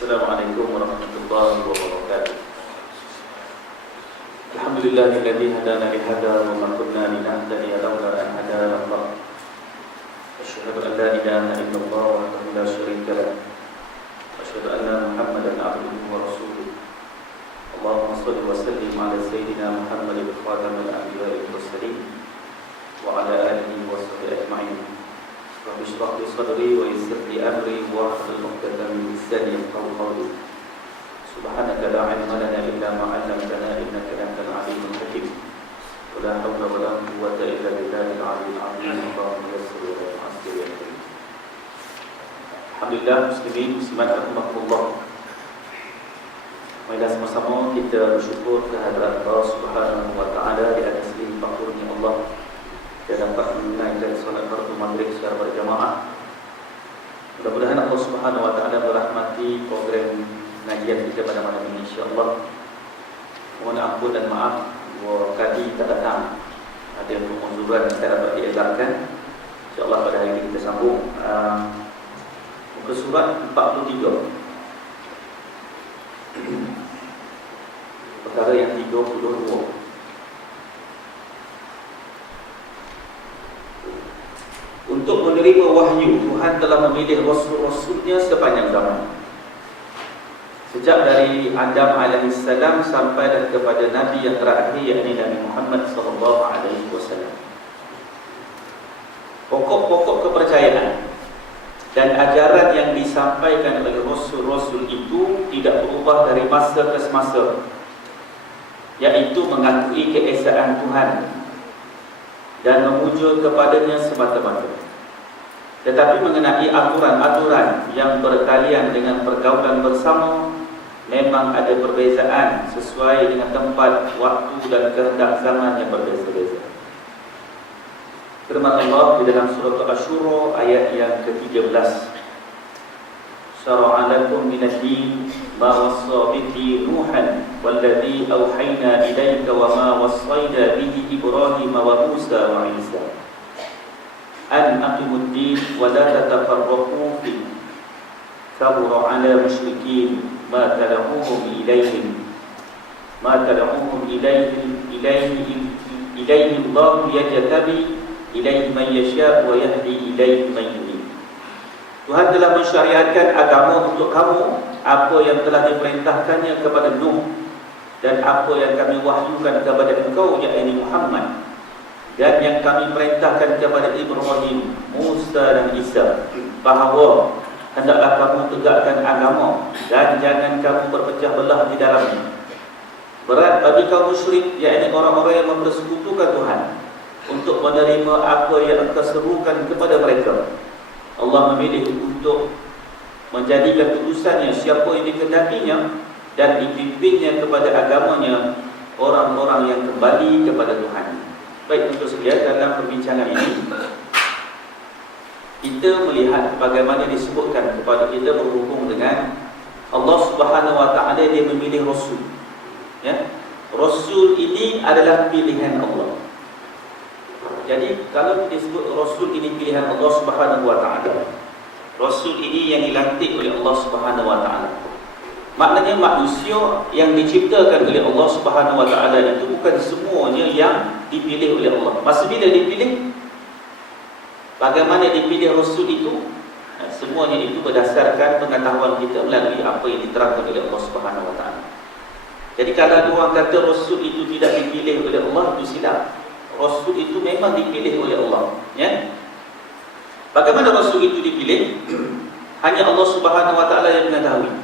Assalamualaikum warahmatullahi wabarakatuh. Alhamdulillahilladzi hadana lihada wa ma kunna linahtadiya laula an hadana Allah. Asyhadu an la ilaha illallah wahdahu la syarika lah. Asyhadu anna Muhammadan abduhu wa rasuluh. Allahumma shalli wa sallim ala sayyidina Muhammadin khatamil anbiya'i wal mursalin wa ala alihi wa sahbihi ajma'in. Rabbi shrah li sadri wa yassir li amri wa hlul 'uqdatam min lisani yafqahu qawli. Subhanaka la 'ilma lana illa ma 'allamtana innaka antal 'alimul hakim. Wa la hawla wa la quwwata illa billahil 'aliyyil 'azim. Allahumma yassir wa tu'assir ya karim. Alhamdulillah muslimin muslimat rahimakumullah. Mari sama-sama kita bersyukur kehadirat Allah Subhanahu wa taala di atas limpah kurnia Allah. Kita dapat menunaikan solat fardu maghrib secara berjamaah. Mudah-mudahan Allah Subhanahu wa taala merahmati program pengajian kita pada malam ini insya-Allah. Mohon ampun dan maaf bahwa tadi tak datang. Ada pengunduran yang tak dapat dielakkan. Insya-Allah pada hari ini kita sambung muka surat 43. Perkara yang 32. Untuk menerima wahyu, Tuhan telah memilih rasul-rasulnya sepanjang zaman. Sejak dari Adam AS sampai kepada Nabi yang terakhir, yakni Nabi Muhammad SAW. Pokok-pokok kepercayaan dan ajaran yang disampaikan oleh rasul-rasul itu tidak berubah dari masa ke semasa, yaitu mengakui keesaan Tuhan dan memuja kepadanya semata-mata. Tetapi mengenai aturan-aturan yang berkalian dengan pergaulan bersama, memang ada perbezaan sesuai dengan tempat, waktu dan kehendak zaman yang berbeza-beza. Firman Allah di dalam surah Asy-Syura ayat yang ke-13. Syara'a lakum minad-din ma wassa bihi Nuhan walladzi auhayna ilaika wa ma wassayna bihi Ibrahim wa Musa wa Isa an aqimud-din wa la tatafarraqu fihi kabura 'ala musyrikin ma tad'uhum ilayhi Allah yajtabi ilayhi man yasha' wa yahdi ilayhi man yunib. Tuhan telah mensyariatkan agama untuk kamu, apa yang telah diperintahkannya kepada Nuh dan apa yang kami wahyukan kepada engkau, yakni Muhammad, dan yang kami perintahkan kepada Ibrahim, Musa dan Isa, bahawa hendaklah kamu tegakkan agama dan jangan kamu berpecah belah di dalamnya. Berat bagi kaum musyrik, yakni orang-orang yang mempersekutukan Tuhan, untuk menerima apa yang engkau serukan kepada mereka. Allah memilih untuk menjadikan putusannya siapa yang dikehendakinya dan dipimpinnya kepada agamanya orang-orang yang kembali kepada Tuhan. Baik, untuk sekalian, dalam perbincangan ini kita melihat bagaimana disebutkan kepada kita berhubung dengan Allah Subhanahu wa taala, dia memilih rasul. Ya. Rasul ini adalah pilihan Allah. Jadi kalau disebut rasul ini pilihan Allah Subhanahu wa taala, rasul ini yang dilantik oleh Allah Subhanahu wa taala, maknanya manusia yang diciptakan oleh Allah Subhanahu wa taala itu bukan semuanya yang dipilih oleh Allah. Masa bila dipilih, bagaimana dipilih rasul itu? Semuanya itu berdasarkan pengetahuan kita melalui apa yang diterangkan oleh Allah Subhanahu wa taala. Jadi kalau ada orang kata rasul itu tidak dipilih oleh Allah, itu silap. Rasul itu memang dipilih oleh Allah, ya. Bagaimana rasul itu dipilih? Hanya Allah Subhanahu wa taala yang mengetahui.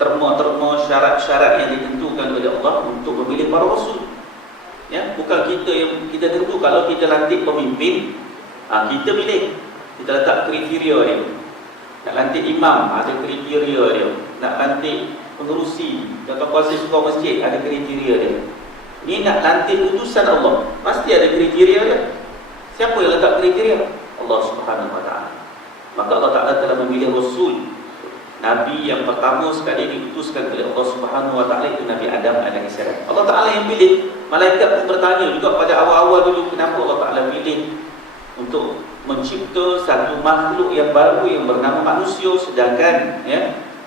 Terma-terma syarat-syarat yang ditentukan oleh Allah untuk memilih para rasul. Ya, bukan kita yang kita tentu. Kalau kita lantik pemimpin, kita pilih. Kita letak kriteria dia. Nak lantik imam, ada kriteria dia. Nak lantik pengerusi, atau kuasa surau masjid, ada kriteria dia. Ni nak lantik utusan Allah, pasti ada kriteria dia. Siapa yang letak kriteria? Allah Subhanahu wa taala. Maka Allah Taala telah memilih rasul. Nabi yang pertama sekali diutuskan oleh Allah Subhanahu wa taala itu Nabi Adam AS. Allah Taala yang pilih. Malaikat pun bertanya juga pada awal-awal dulu, kenapa Allah Taala pilih untuk mencipta satu makhluk yang baru yang bernama manusia, sedangkan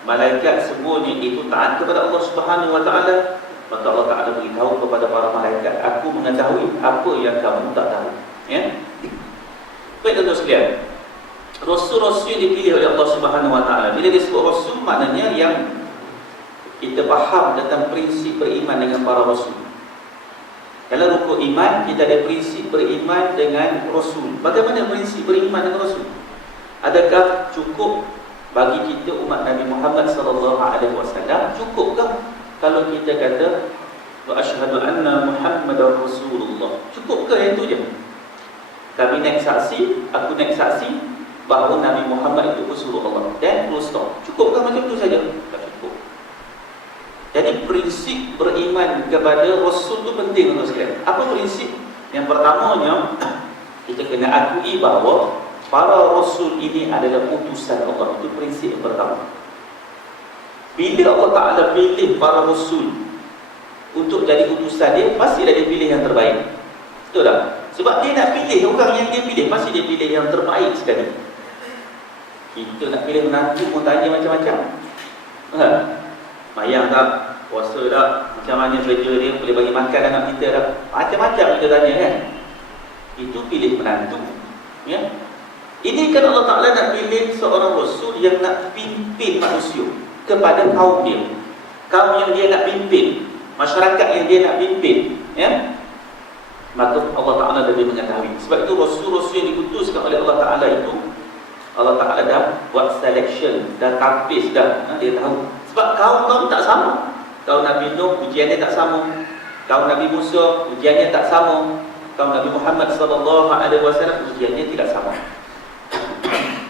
malaikat semuanya itu taat kepada Allah Subhanahu wa taala. Maka Allah Taala beritahu kepada para malaikat, aku mengetahui apa yang kamu tak tahu. Baik tuan-tuan sekalian, rasul-rasul yang dipilih oleh Allah Subhanahu wa taala, bila disebut rasul maknanya yang kita faham tentang prinsip beriman dengan para rasul. Dalam rukun iman, kita ada prinsip beriman dengan Rasul. Bagaimana prinsip beriman dengan Rasul? Adakah cukup bagi kita umat Nabi Muhammad SAW? Cukupkah kalau kita kata wa asyhadu anna Muhammadar Rasulullah? Cukupkah itu je? Kami naik saksi, aku naik saksi bahawa Nabi Muhammad itu Rasulullah. Dan full stop. Cukupkah macam itu saja? Tak cukup. Jadi prinsip beriman kepada Rasul itu penting untuk sekalian. Apa prinsip? Yang pertamanya, kita kena akui bahawa para Rasul ini adalah utusan Allah. Itu prinsip yang pertama. Bila Allah Ta'ala pilih para Rasul untuk jadi utusan dia, pastilah dia pilih yang terbaik. Betul tak? Sebab dia nak pilih orang yang dia pilih, pasti dia pilih yang terbaik sekali. Kita nak pilih menantu pun tanya macam-macam. Mayang tak? Puasa tak? Macam mana kerja dia? Boleh bagi makan anak kita tak? Macam-macam kita tanya kan? Itu pilih menantu. Ini kan Allah Ta'ala nak pilih seorang Rasul yang nak pimpin manusia kepada kaum dia. Kaum yang dia nak pimpin, masyarakat yang dia nak pimpin. Maka Allah Ta'ala lebih mengetahui. Sebab itu Rasul-Rasul yang diutuskan oleh Allah Ta'ala itu, Allah Ta'ala dah buat selection, dah tapis dah. Dia tahu. Sebab kaum tak sama. Kaum Nabi Nuh, ujiannya tak sama. Kaum Nabi Musa, ujiannya tak sama. Kaum Nabi Muhammad SAW, ujiannya tidak sama.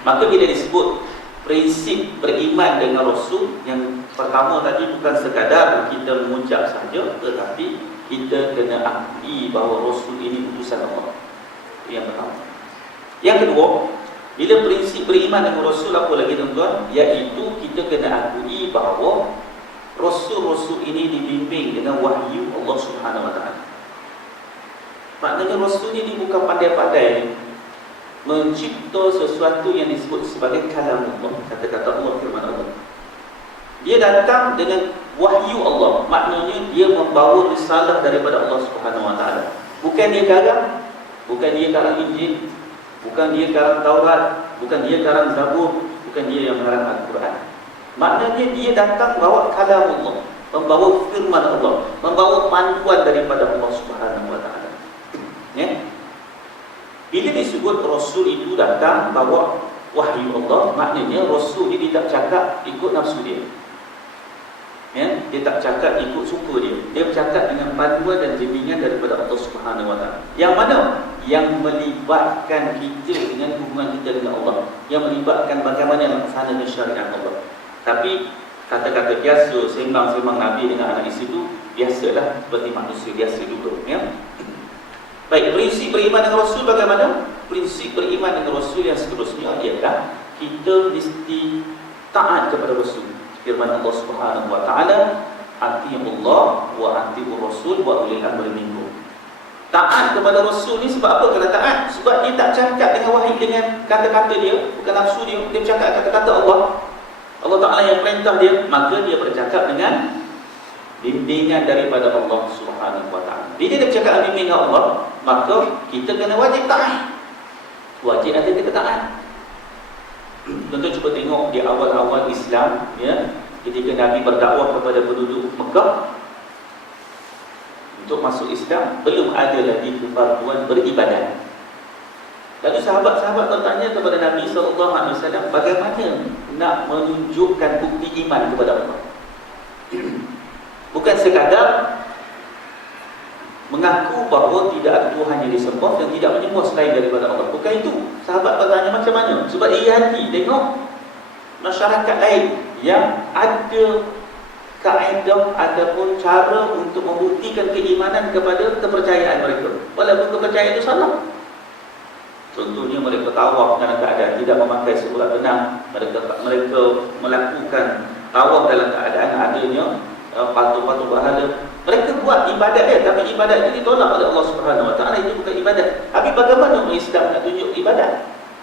Maka bila disebut prinsip beriman dengan Rasul, yang pertama tadi bukan sekadar kita mengucap saja, tetapi kita kena akui bahawa Rasul ini utusan Allah. Itu yang pertama. Yang kedua, bila prinsip beriman dengan Rasul, apa lagi tuan-tuan? Iaitu kita kena akui bahawa Rasul-Rasul ini dibimbing dengan wahyu Allah Subhanahu wa taala. Maknanya Rasul ini bukan pandai-pandai mencipta sesuatu yang disebut sebagai kalam Allah, kata-kata Allah, firman Allah. Dia datang dengan wahyu Allah. Maknanya dia membawa risalah daripada Allah Subhanahu wa taala. Bukan dia karang, bukan dia karang Injil, bukan dia karang Taurat, bukan dia karang Zabur, bukan dia yang mengarang Al-Quran. Maknanya dia datang bawa kalam Allah, membawa firman Allah, membawa panduan daripada Allah Subhanahu wa taala. Bila disebut Rasul itu datang bawa wahyu Allah, maknanya Rasul ini tak cakap ikut nafsu dia. Dia tak cakap ikut suka dia. Dia bercakap dengan panduan dan bimbingan daripada Allah Subhanahu wa taala. Yang mana? Yang melibatkan kita dengan hubungan kita dengan Allah, yang melibatkan bagaimana melaksanakan syariat Allah. Tapi kata-kata biasa, sembang-sembang Nabi dengan anak isteri itu biasalah, seperti manusia biasa juga. Baik, prinsip beriman dengan Rasul bagaimana? Prinsip beriman dengan Rasul yang seterusnya ialah kita mesti taat kepada Rasul. Firman Allah Subhanahu wa taala, "Atiiullah wa atiiur Rasul wa ulil amri minkum." Taat kepada Rasul ni sebab apa kena taat? Sebab dia tak cakap dengan wahyu, dengan kata-kata dia, bukan nafsu dia. Dia bercakap kata-kata Allah. Allah Ta'ala yang perintah dia, maka dia bercakap dengan bimbingan daripada Allah Subhanahu wa taala. Bila dia bercakap bimbingan Allah, maka kita kena wajib taat. Wajib ada kita taat. Contoh cuba tengok di awal-awal Islam, ketika Nabi berdakwah kepada penduduk Mekah untuk masuk Islam, belum ada lagi kefarduan beribadat. Lalu sahabat-sahabat bertanya kepada Nabi SAW, bagaimana nak menunjukkan bukti iman kepada Allah? Bukan sekadar mengaku bahawa tidak ada Tuhan yang disembah dan tidak menyembah selain daripada Allah. Bukan itu. Sahabat bertanya macam mana? Sebab dia hati tengok masyarakat lain yang ada kaedah ataupun cara untuk membuktikan keimanan kepada kepercayaan mereka, walaupun kepercayaan itu salah. Contohnya mereka tawaf dalam keadaan tidak memakai sebulan benang. Mereka melakukan tawaf dalam keadaan adanya patung-patung berhala. Mereka buat ibadat dia, tapi ibadat itu ditolak oleh Allah Subhanahu wa taala. Itu bukan ibadat. Tapi bagaimana Islam nak tunjuk ibadat?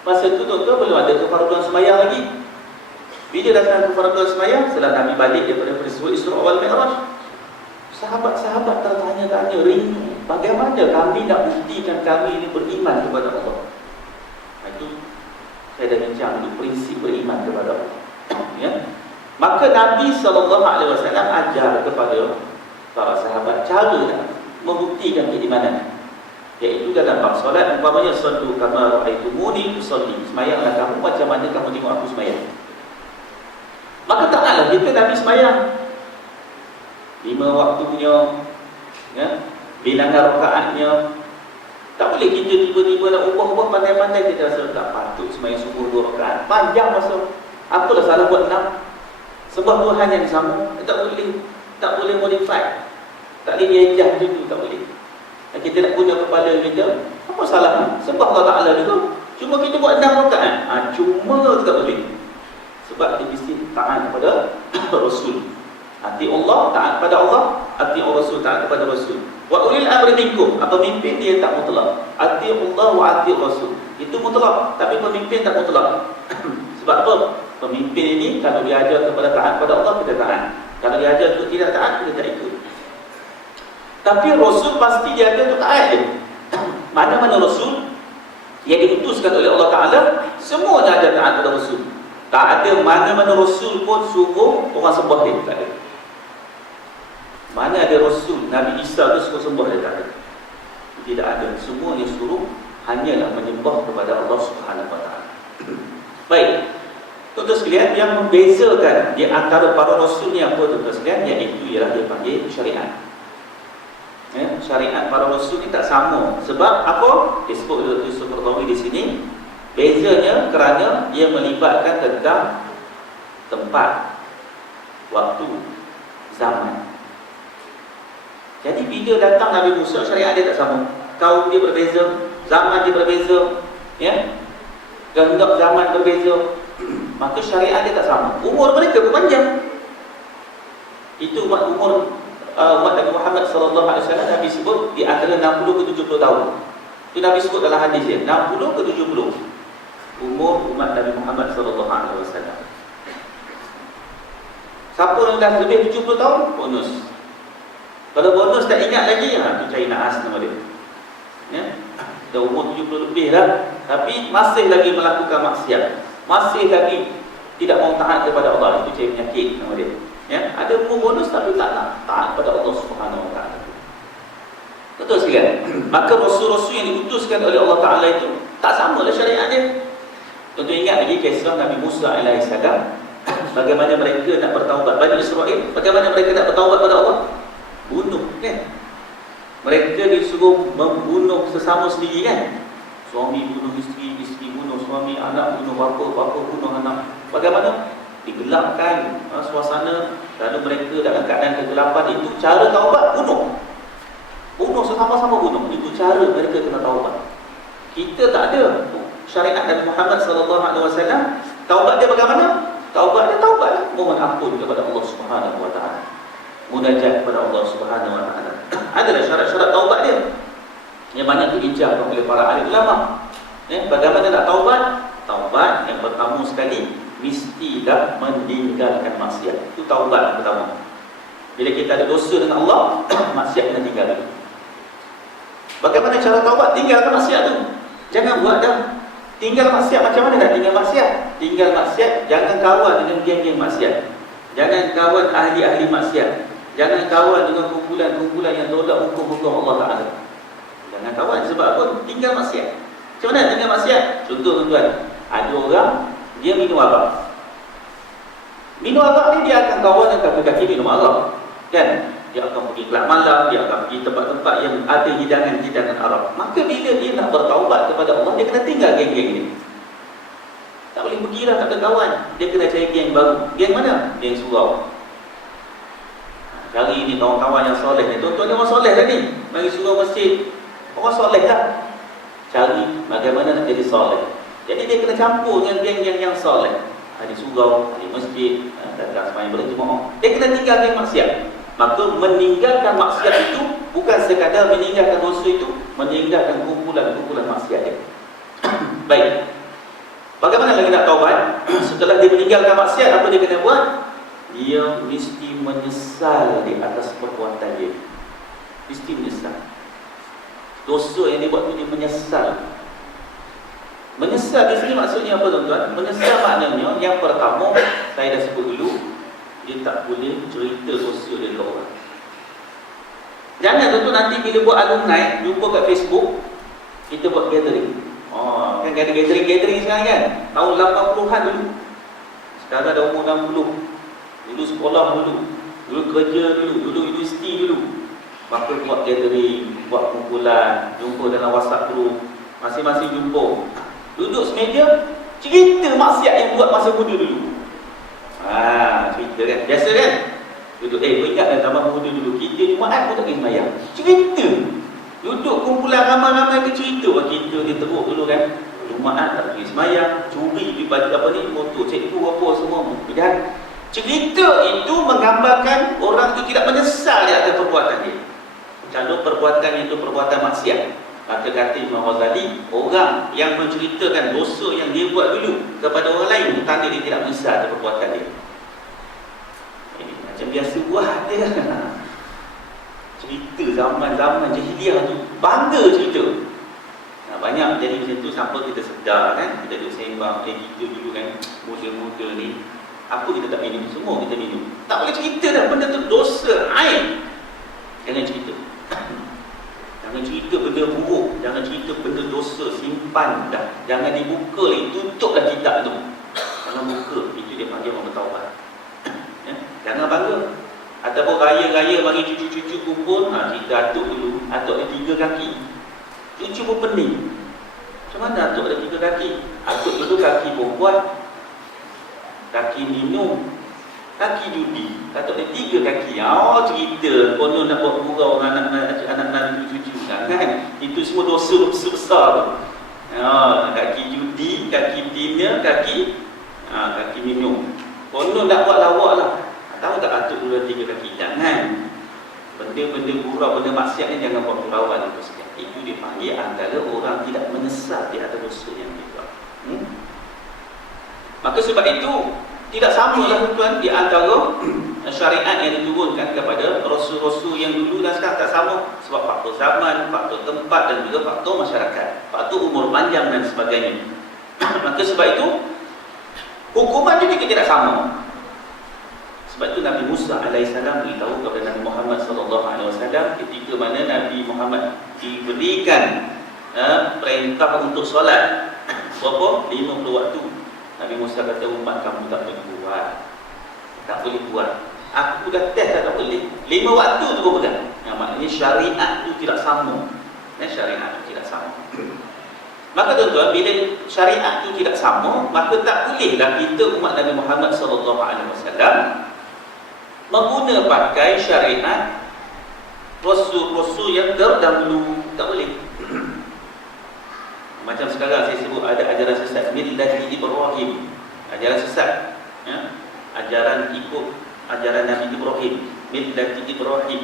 Masa tu tuan-tuan belum ada kefarduan sembahyang lagi. Bila datang kefarduan sembahyang, setelah Nabi balik daripada peristiwa Isra wal Mi'raj, sahabat-sahabat tertanya-tanya, rindu, bagaimana kami nak buktikan kami ini beriman kepada Allah. Itu saya dah bincang dulu, prinsip beriman kepada Allah. Ya? Maka Nabi SAW ajar kepada para sahabat cara nak membuktikan keimanan, iaitu dalam bab solat, umpamanya sallu kama ra'aitumuni usalli, sembahyanglah kamu macam mana kamu tengok aku sembahyang. Maka takkanlah kita Nabi sembahyang 5 waktunya, ya, bilangan rakaatnya. Tak boleh kita tiba-tiba nak ubah-ubah pandai-pandai, kita rasa tak patut sembahyang subuh 2 rakaat, panjang masa. Apalah salah buat 6? Sebab Tuhan yang sama. Tak boleh modify, tak boleh diajah macam tu, tak boleh. Dan kita nak guna kepala kita, apa salahnya? Sebab Allah Ta'ala juga, cuma kita buat 6 rakaat. Cuma tu tak boleh. Sebab kita mesti taat kepada Rasul. Hati Allah, taat kepada Allah. Hati Rasul, taat kepada Rasul. Wa ulil amri minkum, pemimpin dia tak mutlak. Hati Allah wa hati Rasul, itu mutlak. Tapi pemimpin tak mutlak. Sebab apa? Pemimpin ini kalau dia ajar kepada taat kepada Allah, kita taat. Kalau dia ajar untuk tidak taat, kita tak ikut. Tapi Rasul pasti dia ajar untuk taat dia. Mana-mana Rasul yang diutuskan oleh Allah Ta'ala, semuanya ajar taat kepada Rasul. Tak ada mana-mana Rasul pun suruh orang sembah dia, tak ada. Mana ada Rasul Nabi Isa tu suruh sembah dia, tak ada. Tidak ada. Semua yang suruh hanyalah menyembah kepada Allah Subhanahu Wa Ta'ala. Baik, tuan-tuan sekalian, yang membezakan di antara para Rasul ni apa, tuan-tuan sekalian? Iaitu ialah dia panggil syariat. Ya, syariat para Rasul ni tak sama. Sebab apa? Disebut oleh Yusuf Qaradawi di sini. Bezanya kerana dia melibatkan tentang tempat, waktu, zaman. Jadi bila datang Nabi Musa, syariat dia tak sama. Kaum dia berbeza, zaman dia berbeza, ya, kehendak zaman berbeza. Maka syariat dia tak sama. Umur mereka berpanjang. Itu umur Nabi Muhammad SAW Nabi sebut di antara 60 ke 70 tahun. Itu Nabi sebut dalam hadis dia, 60 ke 70 umur umat Nabi Muhammad SAW. Siapa yang dah lebih 70 tahun, bonus. Kalau bonus tak ingat lagi, tu cari naas nama dia, ya? Dah umur 70 lebih dah, tapi masih lagi melakukan maksiat, masih lagi tidak mau taat kepada Allah, itu cari penyakit nama dia, ya? Ada umur bonus tapi tak taat kepada Allah Subhanahu Wa Ta'ala. Betul sekali. Maka Rasul-Rasul yang diutuskan oleh Allah Ta'ala itu tak sama lah syariat dia. Tentu ingat lagi kisah Nabi Musa AS, bagaimana mereka nak bertaubat. Bani Israel, bagaimana mereka nak bertaubat pada Allah? Bunuh, kan? Mereka disuruh membunuh sesama sendiri, kan? Suami bunuh isteri, isteri bunuh suami, anak bunuh bapa, bapa bunuh anak. Bagaimana? Digelapkan suasana, lalu mereka dalam keadaan kegelapan. Itu cara taubat, bunuh. Bunuh sama-sama bunuh. Itu cara mereka kena taubat. Kita tak ada. Syariat Nabi Muhammad SAW, taubat dia bagaimana? Taubat dia taubatlah, mohon ampun kepada Allah Subhanahu Wa Ta'ala, munajat kepada Allah Subhanahu Wa Ta'ala. Adalah syarat-syarat taubat dia yang banyak dibincangkan oleh para ahli ulama. Bagaimana nak taubat? Taubat yang pertama sekali, mestilah meninggalkan maksiat. Itu taubat yang pertama. Bila kita ada dosa dengan Allah, maksiat kena tinggalkan. Bagaimana cara taubat? Tinggalkan maksiat tu. Jangan buat dah. Tinggal maksiat, macam mana nak tinggal maksiat? Tinggal maksiat, jangan kawan dengan geng-geng maksiat. Jangan kawan ahli-ahli maksiat. Jangan kawan dengan kumpulan-kumpulan yang tolak hukum-hukum Allah Ta'ala. Jangan kawan, sebab apa? Tinggal maksiat. Macam mana tinggal maksiat? Contoh tuan-tuan, ada orang, dia minum arak. Minum arak ni dia akan kawan dengan kaki-kaki minum arak, kan? Dia akan pergi kelab malam, dia akan pergi tempat-tempat yang ada hidangan-hidangan arak. Maka bila dia nak bertaubat kepada Allah, dia kena tinggal geng-geng ni. Tak boleh pergilah, tak ada kawan. Dia kena cari geng baru. Geng mana? Geng surau. Cari ni kawan-kawan yang soleh ni. Tuan-tuan ni orang soleh lah ni. Mari surau masjid, orang soleh lah. Cari bagaimana nak jadi soleh. Jadi dia kena campur dengan geng-geng yang soleh. Di surau, di masjid, datang sembahyang berjemaah. Dia kena tinggal geng maksiat. Maka meninggalkan maksiat itu bukan sekadar meninggalkan dosa itu, meninggalkan kumpulan-kumpulan maksiat dia. Baik. Bagaimana lagi nak taubat? Setelah dia meninggalkan maksiat, apa dia kena buat? Dia mesti menyesal di atas perbuatan dia. Mesti menyesal. Dosa yang dia buat tu dia menyesal. Menyesal di sini maksudnya apa tuan-tuan? Menyesal maknanya yang pertama, saya dah sebut dulu, dia tak boleh cerita dosa dia ke orang. Jangan tuan-tuan nanti bila buat alumni, jumpa kat Facebook, kita buat gathering. Kan ada gathering sekarang kan? Tahun 80-an dulu. Sekarang dah umur 60. Dulu sekolah dulu kerja dulu universiti dulu. Maka buat gathering, buat kumpulan, jumpa dalam WhatsApp group, masing-masing jumpa. Duduk semeja, cerita maksiat yang buat masa muda dulu. Cerita kan, biasa kan? Duduk, kau ingat kan zaman muda dulu, kita Jumaat pun tak pergi sembahyang. Cerita. Duduk kumpulan ramai-ramai tu cerita. Kita dia teruk dulu kan, Jumaat tak pergi sembahyang, curi di baju apa ni, motor, cikgu apa semua. Dan cerita itu menggambarkan orang itu tidak menyesal di atas perbuatan dia. Kalau perbuatan itu perbuatan maksiat, kata Imam Ghazali, orang yang menceritakan dosa yang dia buat dulu kepada orang lain, tanda dia tidak menyesal atas perbuatan dia. Ini macam biasa buat dia. Cerita zaman-zaman jahiliah tu, bangga cerita. Banyak jadi macam tu sampai kita sedar kan. Kita duduk sembang, kita dulu kan, muda-muda ni, apa kita tak minum? Semua kita minum. Tak boleh cerita dah, benda tu dosa, aib. Jangan cerita. Jangan cerita benda buruk, jangan cerita benda dosa, simpan dah. Jangan dibuka lagi, tutuplah kitab tu. Jangan buka, itu dia panggil orang bertaubat. Ya? Jangan bangga. Ataupun raya-raya bagi cucu-cucu kumpul, kita atuk dulu, atuk ada 3 kaki. Cucu pun pening. Macam mana atuk ada 3 kaki? Atuk dulu kaki perempuan, kaki minum, kaki judi. Atuk ada 3 kaki. Cerita konon nak buat gurau anak-anak cucu. Kan? Itu semua dosa besar tu. Kaki judi, kaki betina, kaki minum. Konon nak buat lawak lah. Tahu tak atuk dulu 3 kaki? Jangan. Benda-benda gurau, benda maksiat ni jangan buat gurauan itu sekian. Itu dipanggil antara orang tidak menyesal di atas dosa yang dia buat. Maka sebab itu tidak samalah tuan-tuan di antara syariat yang diturunkan kepada rasul-rasul yang dulu dan sekarang tak sama. Sebab faktor zaman, faktor tempat dan juga faktor masyarakat, faktor umur panjang dan sebagainya. Maka sebab itu hukuman juga tidak sama. Sebab itu Nabi Musa AS beritahu kepada Nabi Muhammad SAW ketika mana Nabi Muhammad diberikan perintah untuk solat berapa? 50 waktu. Nabi Musa kata umat kamu tak boleh buat. Tak boleh buat. Aku dah test tak boleh. 5 waktu tu kau pegang. Maknanya syariat tu tidak sama. Syariat tu tidak sama. Maka tuan-tuan, bila syariat tu tidak sama, maka tak bolehlah kita umat Nabi Muhammad SAW mengguna pakai syariat rasul-rasul yang terdahulu. Tak boleh. Macam sekarang saya sebut ada ajaran sesat Millati Ibrahim. Ajaran sesat, ya? Ajaran ikut ajaran Nabi Ibrahim, Millati Ibrahim,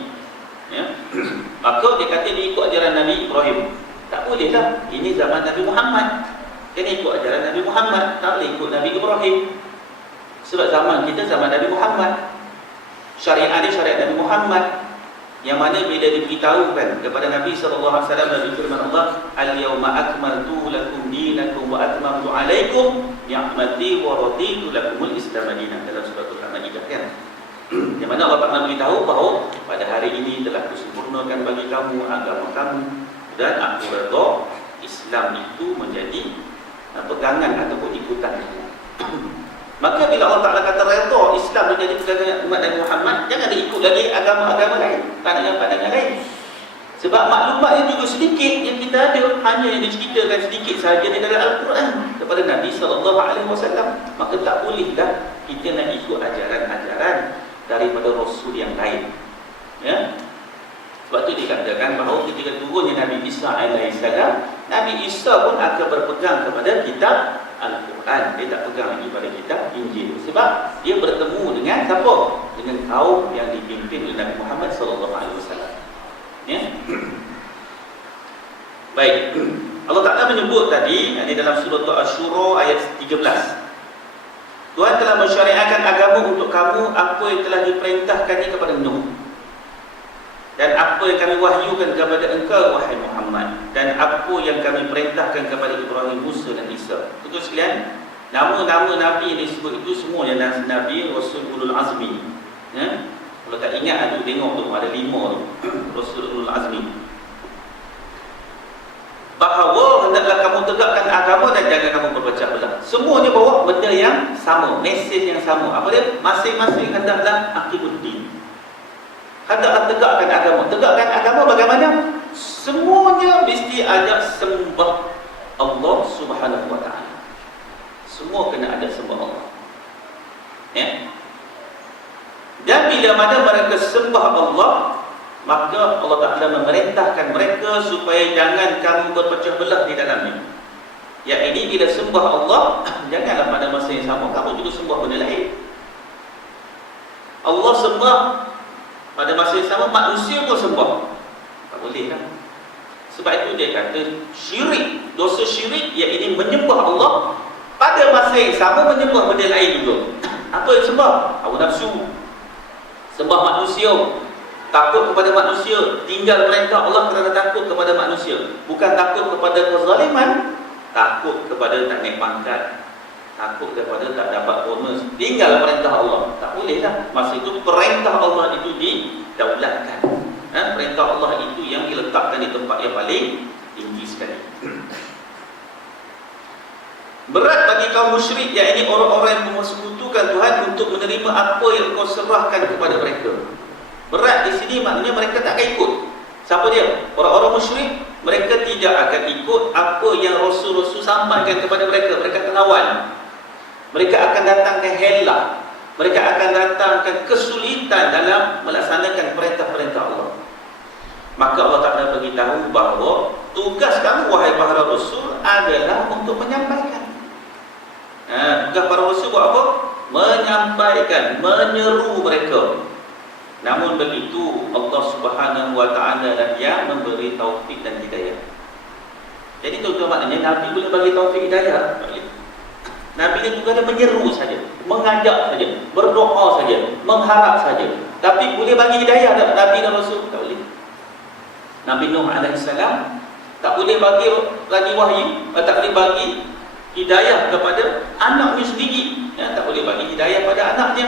ya? Maka dia kata dia ikut ajaran Nabi Ibrahim. Tak bolehlah. Ini zaman Nabi Muhammad. Kena ikut ajaran Nabi Muhammad. Tak boleh ikut Nabi Ibrahim. Sebab zaman kita zaman Nabi Muhammad. Syariat ni syariat Nabi Muhammad, yang mana bila diberitahukan kepada Nabi SAW dari firman Allah, al-yawma akmaltu lakum dinakum wa atmamtu alaikum ni'mati wa raditu lakumul Islam madinah, dalam surah Al-Maidah kan. Yang mana Allah Ta'ala beritahu bahawa pada hari ini telah kusempurnakan bagi kamu agama kamu dan aku redha Islam itu menjadi pegangan ataupun ikutan. Maka bila Allah Ta'ala kata redha Islam menjadi pegangan umat Nabi Muhammad, jangan diikut lagi agama-agama lain, pandangan-pandangan lain. Sebab maklumat juga sedikit yang kita ada, hanya yang diceritakan sedikit sahaja di dalam Al-Quran kepada Nabi SAW. Maka tak bolehlah kita nak ikut ajaran-ajaran daripada Rasul yang lain, ya? Sebab itu dikatakan bahawa ketika turunnya Nabi Isa AS, Nabi Isa pun akan berpegang kepada kitab Al-Quran. Dia tak pegang lagi pada kitab Injil. Sebab dia bertemu dengan siapa? Dengan kaum yang dipimpin oleh Nabi Muhammad SAW, ya? Baik. Allah Ta'ala menyebut tadi ini dalam surah Asy-Syura ayat 13. Tuhan telah mensyariatkan agama untuk kamu apa yang telah diperintahkannya kepada Nuh, dan apa yang kami wahyukan kepada engkau wahai Muhammad, dan apa yang kami perintahkan kepada Ibrahim, Musa dan Isa. Tuan-tuan sekalian, nama-nama Nabi yang disebut itu semua yang Nabi Rasul Ulul Azmi. Ya? Kalau tak ingat, ada tengok tu, ada 5 tu Rasul Ulul Azmi. Bahawa hendaklah kamu tegakkan agama dan jangan kamu berpecah belah. Semuanya bawa benda yang sama, mesej yang sama. Apa dia? Masing-masing hendaklah aqimuddin. Hendaklah tegakkan agama. Tegakkan agama bagaimana? Semuanya mesti ada sembah Allah Subhanahu wa taala. Semua kena ada sembah Allah. Ya. Dan bila mana mereka sembah Allah, maka Allah Ta'ala memerintahkan mereka supaya jangan kamu berpecah belah di dalamnya. Ya, ini bila sembah Allah, janganlah pada masa yang sama kamu juga sembah benda lain. Allah sembah, pada masa yang sama manusia pun sembah. Tak boleh kan? Sebab itu dia kata syirik, dosa syirik, iaitu menyembah Allah, pada masa yang sama menyembah benda lain juga. Apa yang sembah? Hawa nafsu. Sembah manusia, takut kepada manusia, tinggal perintah Allah kerana takut kepada manusia. Bukan takut kepada kezaliman, takut kepada tak naik pangkat, takut kepada tak dapat bonus, tinggal perintah Allah. Tak boleh lah. Masa itu perintah Allah itu didaulatkan. Perintah Allah itu yang diletakkan di tempat yang paling tinggi sekali. Berat bagi kaum musyrik, iaitu orang-orang yang mempersekutukan Tuhan, untuk menerima apa yang kau serahkan kepada mereka. Berat di sini maknanya mereka tak akan ikut. Siapa dia? Orang-orang musyrik. Mereka tidak akan ikut apa yang Rasul-Rasul sampaikan kepada mereka. Mereka akan lawan. Mereka akan datangkan helah. Mereka akan datangkan kesulitan dalam melaksanakan perintah-perintah Allah. Maka Allah Ta'ala beritahu bahawa tugas kamu wahai para Rasul adalah untuk menyampaikan. Tugas para Rasul buat apa? Menyampaikan, menyeru mereka. Namun begitu, Allah Subhanahu wa taala lah yang memberi taufik dan hidayah. Jadi tuan-tuan, maknanya Nabi boleh bagi taufik hidayah? Nabi ni bukan menyeru saja, mengajak saja, berdoa saja, mengharap saja. Tapi boleh bagi hidayah tak Nabi dan Rasul? Tak boleh. Nabi Nuh AS tak boleh bagi wahyu, tak boleh bagi hidayah kepada anaknya sendiri. Tak boleh bagi hidayah pada anaknya.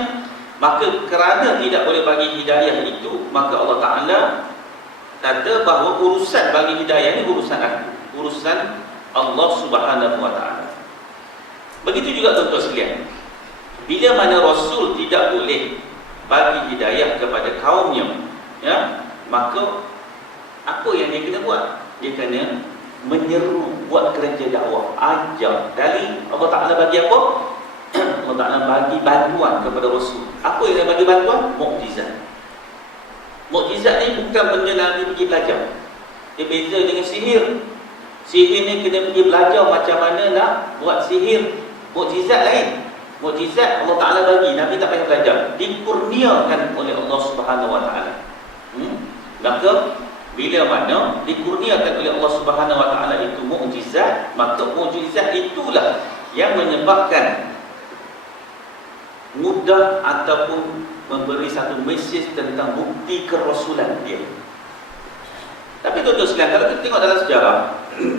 Maka kerana tidak boleh bagi hidayah itu, maka Allah Ta'ala kata bahawa urusan bagi hidayah ini urusan aku, urusan Allah Subhanahu wa Ta'ala. Begitu juga tuan-tuan sekalian, bila mana Rasul tidak boleh bagi hidayah kepada kaumnya, maka apa yang dia kena buat? Dia kena menyeru, buat kerja dakwah, ajar. Dari Allah Ta'ala bagi apa? Allah Ta'ala bagi bantuan kepada Rasul. Apa yang dia bagi bantuan? Mukjizat. Mukjizat ni bukan benda Nabi pergi belajar. Dia beza dengan sihir. Sihir ni kena pergi belajar macam mana nak buat sihir. Mukjizat lain. Mukjizat Allah Ta'ala bagi, Nabi tak payah belajar. Dikurniakan oleh Allah Subhanahu wa Ta'ala. Maka bila mana dikurniakan oleh Allah Subhanahu wa Ta'ala itu mukjizat, maka mukjizat itulah yang menyebabkan mudah ataupun memberi satu mesej tentang bukti kerasulan dia. Tapi tuan-tuan sekalian, kalau kita tengok dalam sejarah,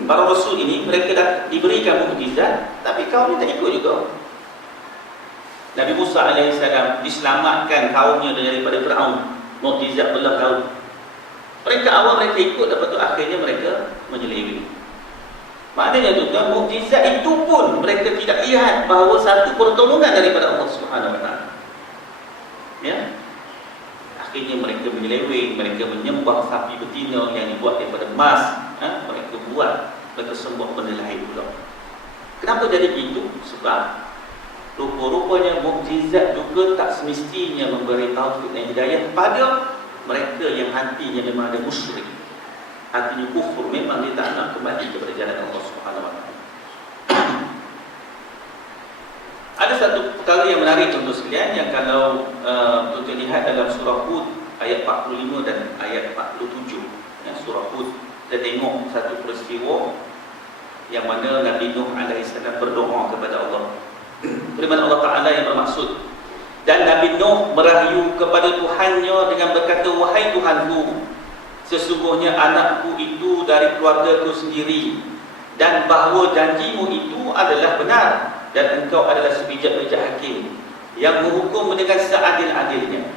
para rasul ini mereka dah diberikan mukjizat, tapi kaum ni tak ikut juga. Nabi Musa AS diselamatkan kaumnya daripada Firaun, mukjizat belah kaum. Mereka awal mereka ikut, lepas tu akhirnya mereka menyeleweng. Maknanya tuan-tuan, mukjizat itu pun mereka tidak lihat bahawa satu pertolongan daripada Allah Subhanahu wa Ta'ala. Ya. Akhirnya mereka menyeleweng, mereka menyembah sapi betina yang dibuat daripada emas. Mereka sembah benda lain pula. Kenapa jadi begitu? Sebab rupa-rupanya mukjizat juga tak semestinya memberi taufik dan hidayah kepada mereka yang hatinya memang ada musyrik, hatinya kufur, memang dia tak nak kembali kepada jalan Allah Subhanahu wa Ta'ala. Ada satu perkara yang menarik untuk sekalian, yang kalau tuan-tuan lihat dalam surah Hud ayat 45 dan ayat 47. Surah Hud, kita tengok satu peristiwa alaihissalam berdoa kepada Allah. Firman Allah Ta'ala yang bermaksud, dan Nabi Nuh merayu kepada Tuhannya dengan berkata, wahai Tuhanku, sesungguhnya anakku itu dari keluargaku sendiri, dan bahawa janjimu itu adalah benar, dan engkau adalah sebijak-bijak hakim yang menghukum dengan seadil-adilnya.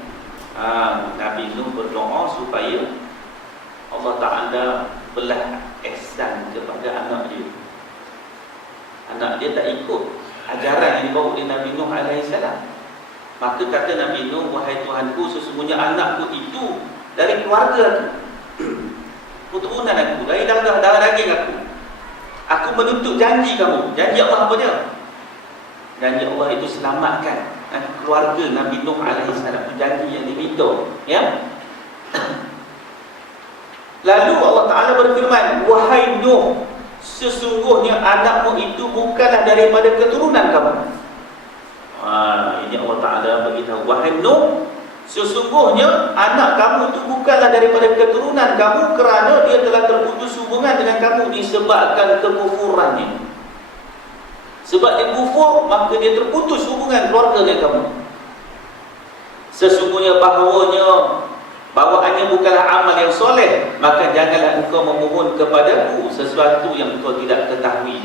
Nabi Nuh berdoa supaya Allah Ta'ala belah ihsan kepada anak dia. Anak dia tak ikut ajaran yang dibawa oleh Nabi Nuh alaihissalam. Maka kata Nabi Nuh, wahai Tuhanku, sesungguhnya anakku itu dari keluarga aku, keturunan aku, dari darah daging aku. Aku menuntut janji kamu. Janji Allah apa dia? Janji Allah itu selamatkan keluarga Nabi Nuh alaihissalam. Janji yang diminta, ya. Lalu Allah Ta'ala berfirman, wahai Nuh, sesungguhnya anakmu itu bukanlah daripada keturunan kamu. Ini Allah Ta'ala beritahu, wahai Nuh, sesungguhnya anak kamu itu bukanlah daripada keturunan kamu, kerana dia telah terputus hubungan dengan kamu disebabkan kekufurannya. Sebab dia kufur, maka dia terputus hubungan keluarga dengan kamu. Sesungguhnya bawaannya bukanlah amal yang soleh, maka janganlah engkau memohon kepadaku sesuatu yang engkau tidak ketahui,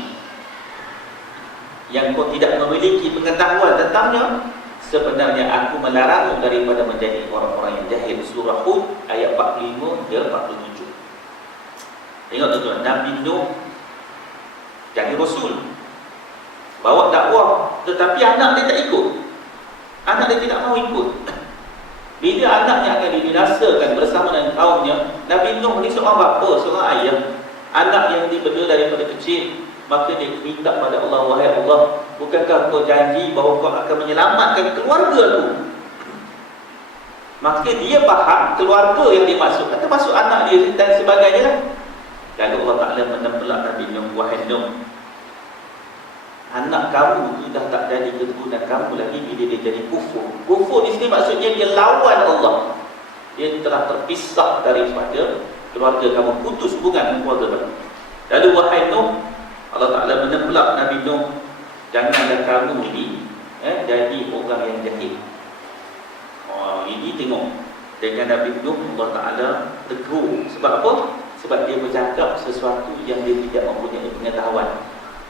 yang engkau tidak memiliki pengetahuan tentangnya. Sebenarnya aku melarangmu daripada menjadi orang-orang yang jahil. Surah Hud ayat 45 dan 47. Tengok tuan-tuan, Nabi Nuh jadi rasul, bawa dakwah, tetapi anak dia tak ikut. Anak dia tidak mahu ikut. Bila anaknya akan dibinasakan bersama dengan kaumnya, Nabi Nuh ni seorang bapa, seorang ayah. Anak yang dibela daripada kecil, maka dia minta pada Allah, wahai Allah, bukankah kau janji bahawa kau akan menyelamatkan keluarga tu? Maka dia faham keluarga yang dimaksud, termasuk anak dia dan sebagainya. Lalu Allah Ta'ala menempelak Nabi Nuh, wahai Nuh, anak kamu itu dah tak jadi keturunan kamu lagi bila dia jadi kufur. Kufur di sini maksudnya dia lawan Allah. Dia telah terpisah daripada keluarga kamu, putus hubungan dengan keluarga kamu. Lalu wahai Nuh, Allah Ta'ala menempelak Nabi Nuh, janganlah kamu ini jadi orang yang jahil. Ini tengok, dengan Nabi Nuh Allah Ta'ala tegur. Sebab apa? Sebab dia bercakap sesuatu yang dia tidak mempunyai pengetahuan.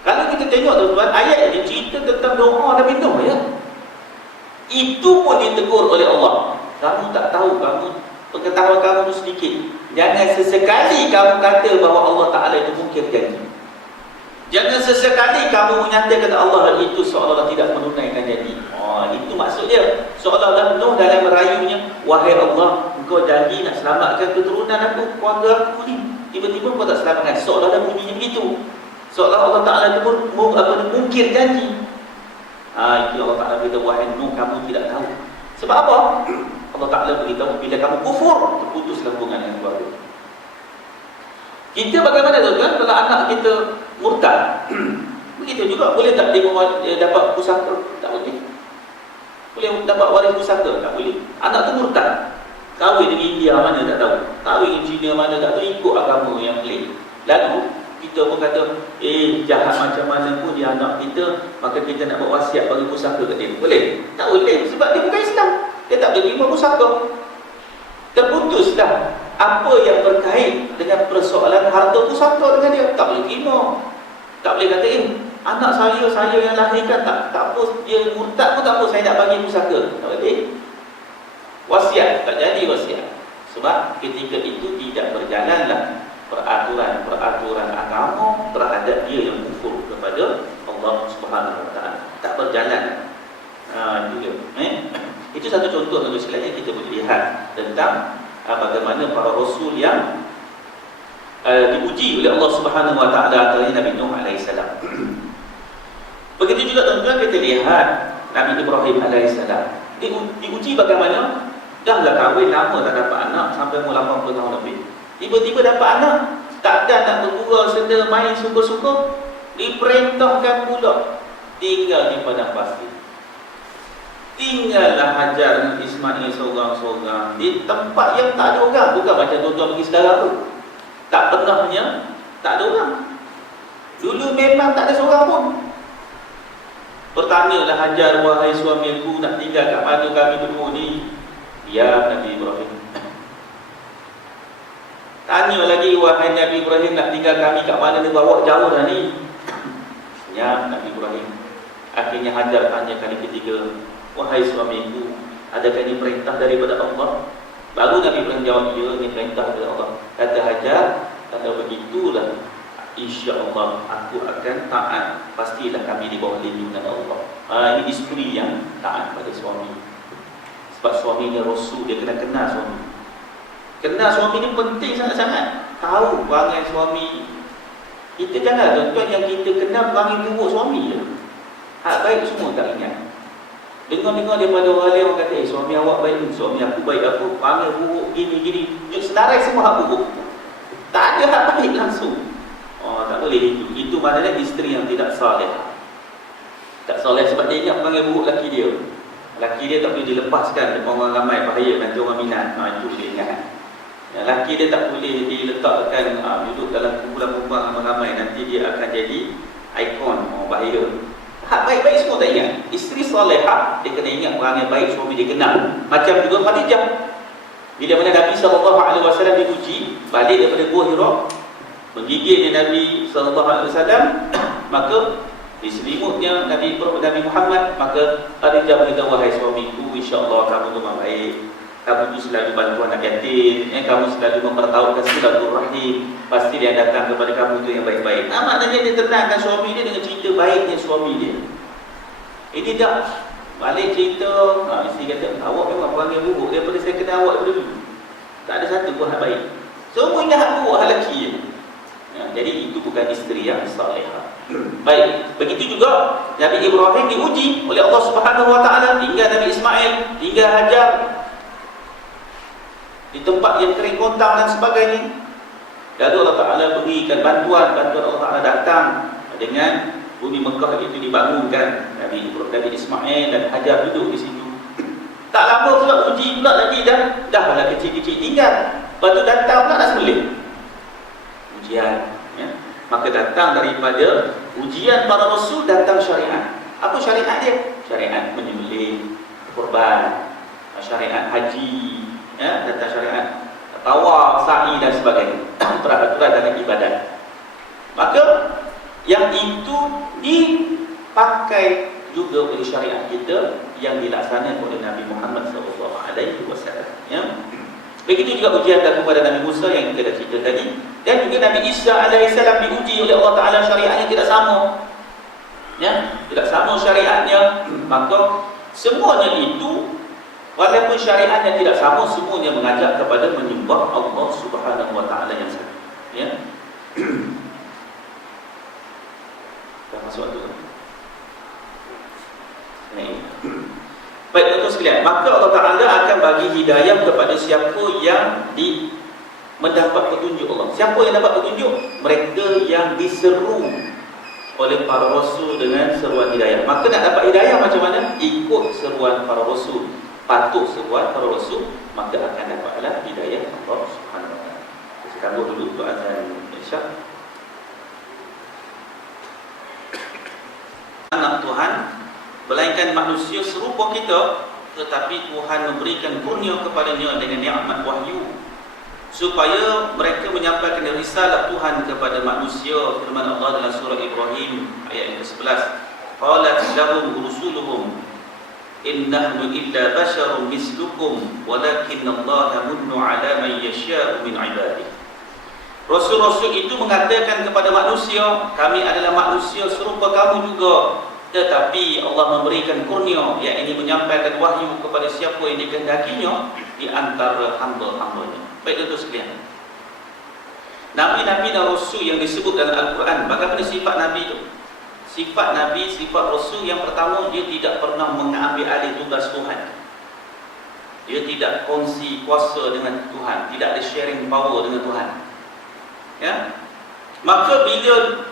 Kalau kita tengok tuan-tuan, ayat ini cerita tentang doa Nabi Nuh, ya. Itu pun ditegur oleh Allah. Kamu tak tahu, pengetahuan kamu itu sedikit. Jangan sesekali kamu kata bahawa Allah Ta'ala itu mungkir janji. Jangan sesekali kamu menyatakan Allah itu seolah-olah tidak menunaikan janji. Itu maksud dia. Seolah-olah Nuh dalam merayunya, wahai Allah, engkau janji nak selamatkan keturunan aku, keluarga aku ni. Tiba-tiba kau tak selamatkan. Seolah-olah bunyinya begitu. Seolah Allah Ta'ala itu pun mungkir janji. Itu Allah Ta'ala beritahu, wahai Nuh, kamu tidak tahu. Sebab apa? Allah Ta'ala beritahu, bila kamu kufur, terputuslah hubungan dengan keluarga. Kita bagaimana tuan-tuan kalau anak kita murtad? Begitu juga, boleh tak dia dapat pusaka? Tak boleh. Boleh dapat waris pusaka? Tak boleh. Anak tu murtad, kahwin dengan India mana tak tahu, kahwin dengan Cina mana tak tahu, ikut agama yang lain. Lalu kita pun kata, jahat macam mana pun dia anak kita, maka kita nak buat wasiat bagi pusaka kat dia. Boleh? Tak boleh, sebab dia bukan Islam. Dia tak boleh terima pusaka. Terputuslah apa yang berkait dengan persoalan harta pusaka dengan dia. Tak boleh terima. Tak boleh kata, anak saya yang lahirkan, tak apa, dia murtad pun tak apa, saya nak bagi pusaka. Tak boleh. Wasiat, tak jadi wasiat. Sebab ketika itu tidak berjalanlah peraturan agama terhadap dia yang kufur kepada Allah Subhanahu Wa Taala. Tak berjalan. Juga. Itu satu contoh untuk sekalian kita boleh lihat tentang bagaimana para rasul yang diuji oleh Allah Subhanahu Wa Taala, antaranya Nabi Nuh alaihissalam. Begitu juga tuan-tuan kita lihat Nabi Ibrahim alaihissalam. Diuji bagaimana? Dahlah kahwin lama tak dapat anak, sampai umur 80 tahun lebih. Tiba-tiba dapat anak, tak ada nak bergurau senda main suka-suka, diperintahkan pula tinggal di padang pasir. Tinggallah Hajar dengan Ismail seorang-seorang di tempat yang tak ada orang. Bukan macam tuan-tuan pergi saudara tu, tak pernahnya tak ada orang. Dulu memang tak ada seorang pun. Bertanyalah Hajar, wahai suami aku, nak tinggal kat mana kami berdua ni? Ya, Nabi Ibrahim. Tanya lagi, wahai Nabi Ibrahim, nak tinggal kami kat mana ni? Bawa jauh dah ni. Ya, Nabi Ibrahim. Akhirnya Hajar tanya kali ketiga, wahai suamiku, adakah ini perintah daripada Allah? Baru Nabi Ibrahim jawab, ya, ini perintah daripada Allah. Kata Hajar, kalau begitulah, insya-Allah aku akan taat. Pastilah kami di bawah lindungan Allah. Ini isteri yang taat pada suami. Sebab suami ni Rasul, dia kena kenal suami. Kenal suami ni penting sangat-sangat. Tahu perangai suami. Kita jangan tuan-tuan yang kita kenal perangai buruk suami je. Hak baik semua tak ingat. Dengar-dengar daripada orang lain, orang kata, suami awak baik, suami aku baik, aku perangai buruk, gini-gini. Senarai semua hak buruk. Tak ada hak baik langsung. Oh, tak boleh itu. Itu maknanya isteri yang tidak saleh. Tak saleh sebab dia ingat perangai buruk laki dia. Laki dia tak boleh dilepaskan depan orang ramai, bahaya nanti orang minat. Itu dia ingat. Laki dia tak boleh diletakkan duduk dalam kumpulan perempuan ramai-ramai, nanti dia akan jadi ikon. Bahaya. Hak baik-baik semua tak ingat. Isteri salehah, dia kena ingat perangai baik suami dia kenal. Macam juga Khadijah. Bila mana Nabi SAW diuji balik daripada Gua Hira, menggigilnya Nabi SAW, maka diselimutnya Nabi Muhammad, maka Khadijah beritahu, wahai suamiku, insya-Allah kamu tu baik. Kamu tu selalu bantu anak yatim, kamu selalu mempertahankan silaturahim. Pasti dia datang kepada kamu tu yang baik-baik. Maknanya dia tenangkan suami dia dengan cerita baiknya suami dia. Ini dah balik cerita, isteri kata, awak memang perangai buruk daripada saya kenal awak dulu. Tak ada satu pun hak baik. Semua ingat hak buruk, hak lelaki je. Jadi itu bukan isteri yang salihah. Baik, begitu juga Nabi Ibrahim diuji oleh Allah Subhanahu Wa Taala, tinggal Nabi Ismail, tinggal Hajar di tempat yang kering kontang dan sebagainya. Lalu Allah Ta'ala berikan bantuan Allah Ta'ala datang dengan bumi Mekah itu dibangunkan. Nabi Ismail dan Hajar duduk di situ. Tak lama pula uji pula lagi, dah lah kecil-kecil tinggal. Lepas tu datang pula nak sembelih. Ujian, ya. Maka datang daripada ujian para Rasul, datang syariat. Apa syariat dia? Syariat menyembelih korban, syariat haji, ya, datang syariat tawaf, sa'i dan sebagainya. Peraturan dalam ibadat. Maka yang itu dipakai juga oleh syariat kita yang dilaksanakan oleh Nabi Muhammad SAW. Ya. Begitu juga ujian kepada Nabi Musa yang kita dah cerita tadi, dan juga Nabi Isa AS diuji oleh Allah Ta'ala, syariatnya tidak sama. Ya, tidak sama syariatnya. Maka semuanya itu, walaupun syariatnya tidak sama, semuanya mengajak kepada menyembah Allah Subhanahu Wa Taala yang satu. Ya. Dah masuk waktu. Baik, tuan-tuan sekalian, maka Allah Ta'ala akan bagi hidayah kepada siapa yang mendapat petunjuk Allah. Siapa yang dapat petunjuk? Mereka yang diseru oleh para Rasul dengan seruan hidayah. Maka nak dapat hidayah macam mana? Ikut seruan para Rasul, patuh seruan para Rasul, maka akan dapatlah hidayah Allah Subhanahu Wa Ta'ala. Saya sambung dulu untuk azan Isyak. Anak Tuhan, melainkan manusia serupa kita, tetapi Tuhan memberikan kurnia kepadanya dengan nikmat wahyu supaya mereka menyampaikan risalah Tuhan kepada manusia. Firman Allah dalam surah Ibrahim ayat yang ke-11, qalat lahum rusuluhum in nahnu illa basharun mislukum walakinallaha munnu ala man yasha'u min ibadihi. Rasul-rasul itu mengatakan kepada manusia, kami adalah manusia serupa kamu juga, tetapi Allah memberikan kurnia, yakni menyampaikan wahyu kepada siapa yang dikehendakinya di antara hamba-hambanya. Baik, tuan-tuan sekalian, Nabi-Nabi dan Rasul yang disebut dalam Al-Quran, bagaimana sifat Nabi itu? Sifat Nabi, sifat Rasul, yang pertama, dia tidak pernah mengambil alih tugas Tuhan. Dia tidak kongsi kuasa dengan Tuhan, tidak ada sharing power dengan Tuhan. Ya, maka bila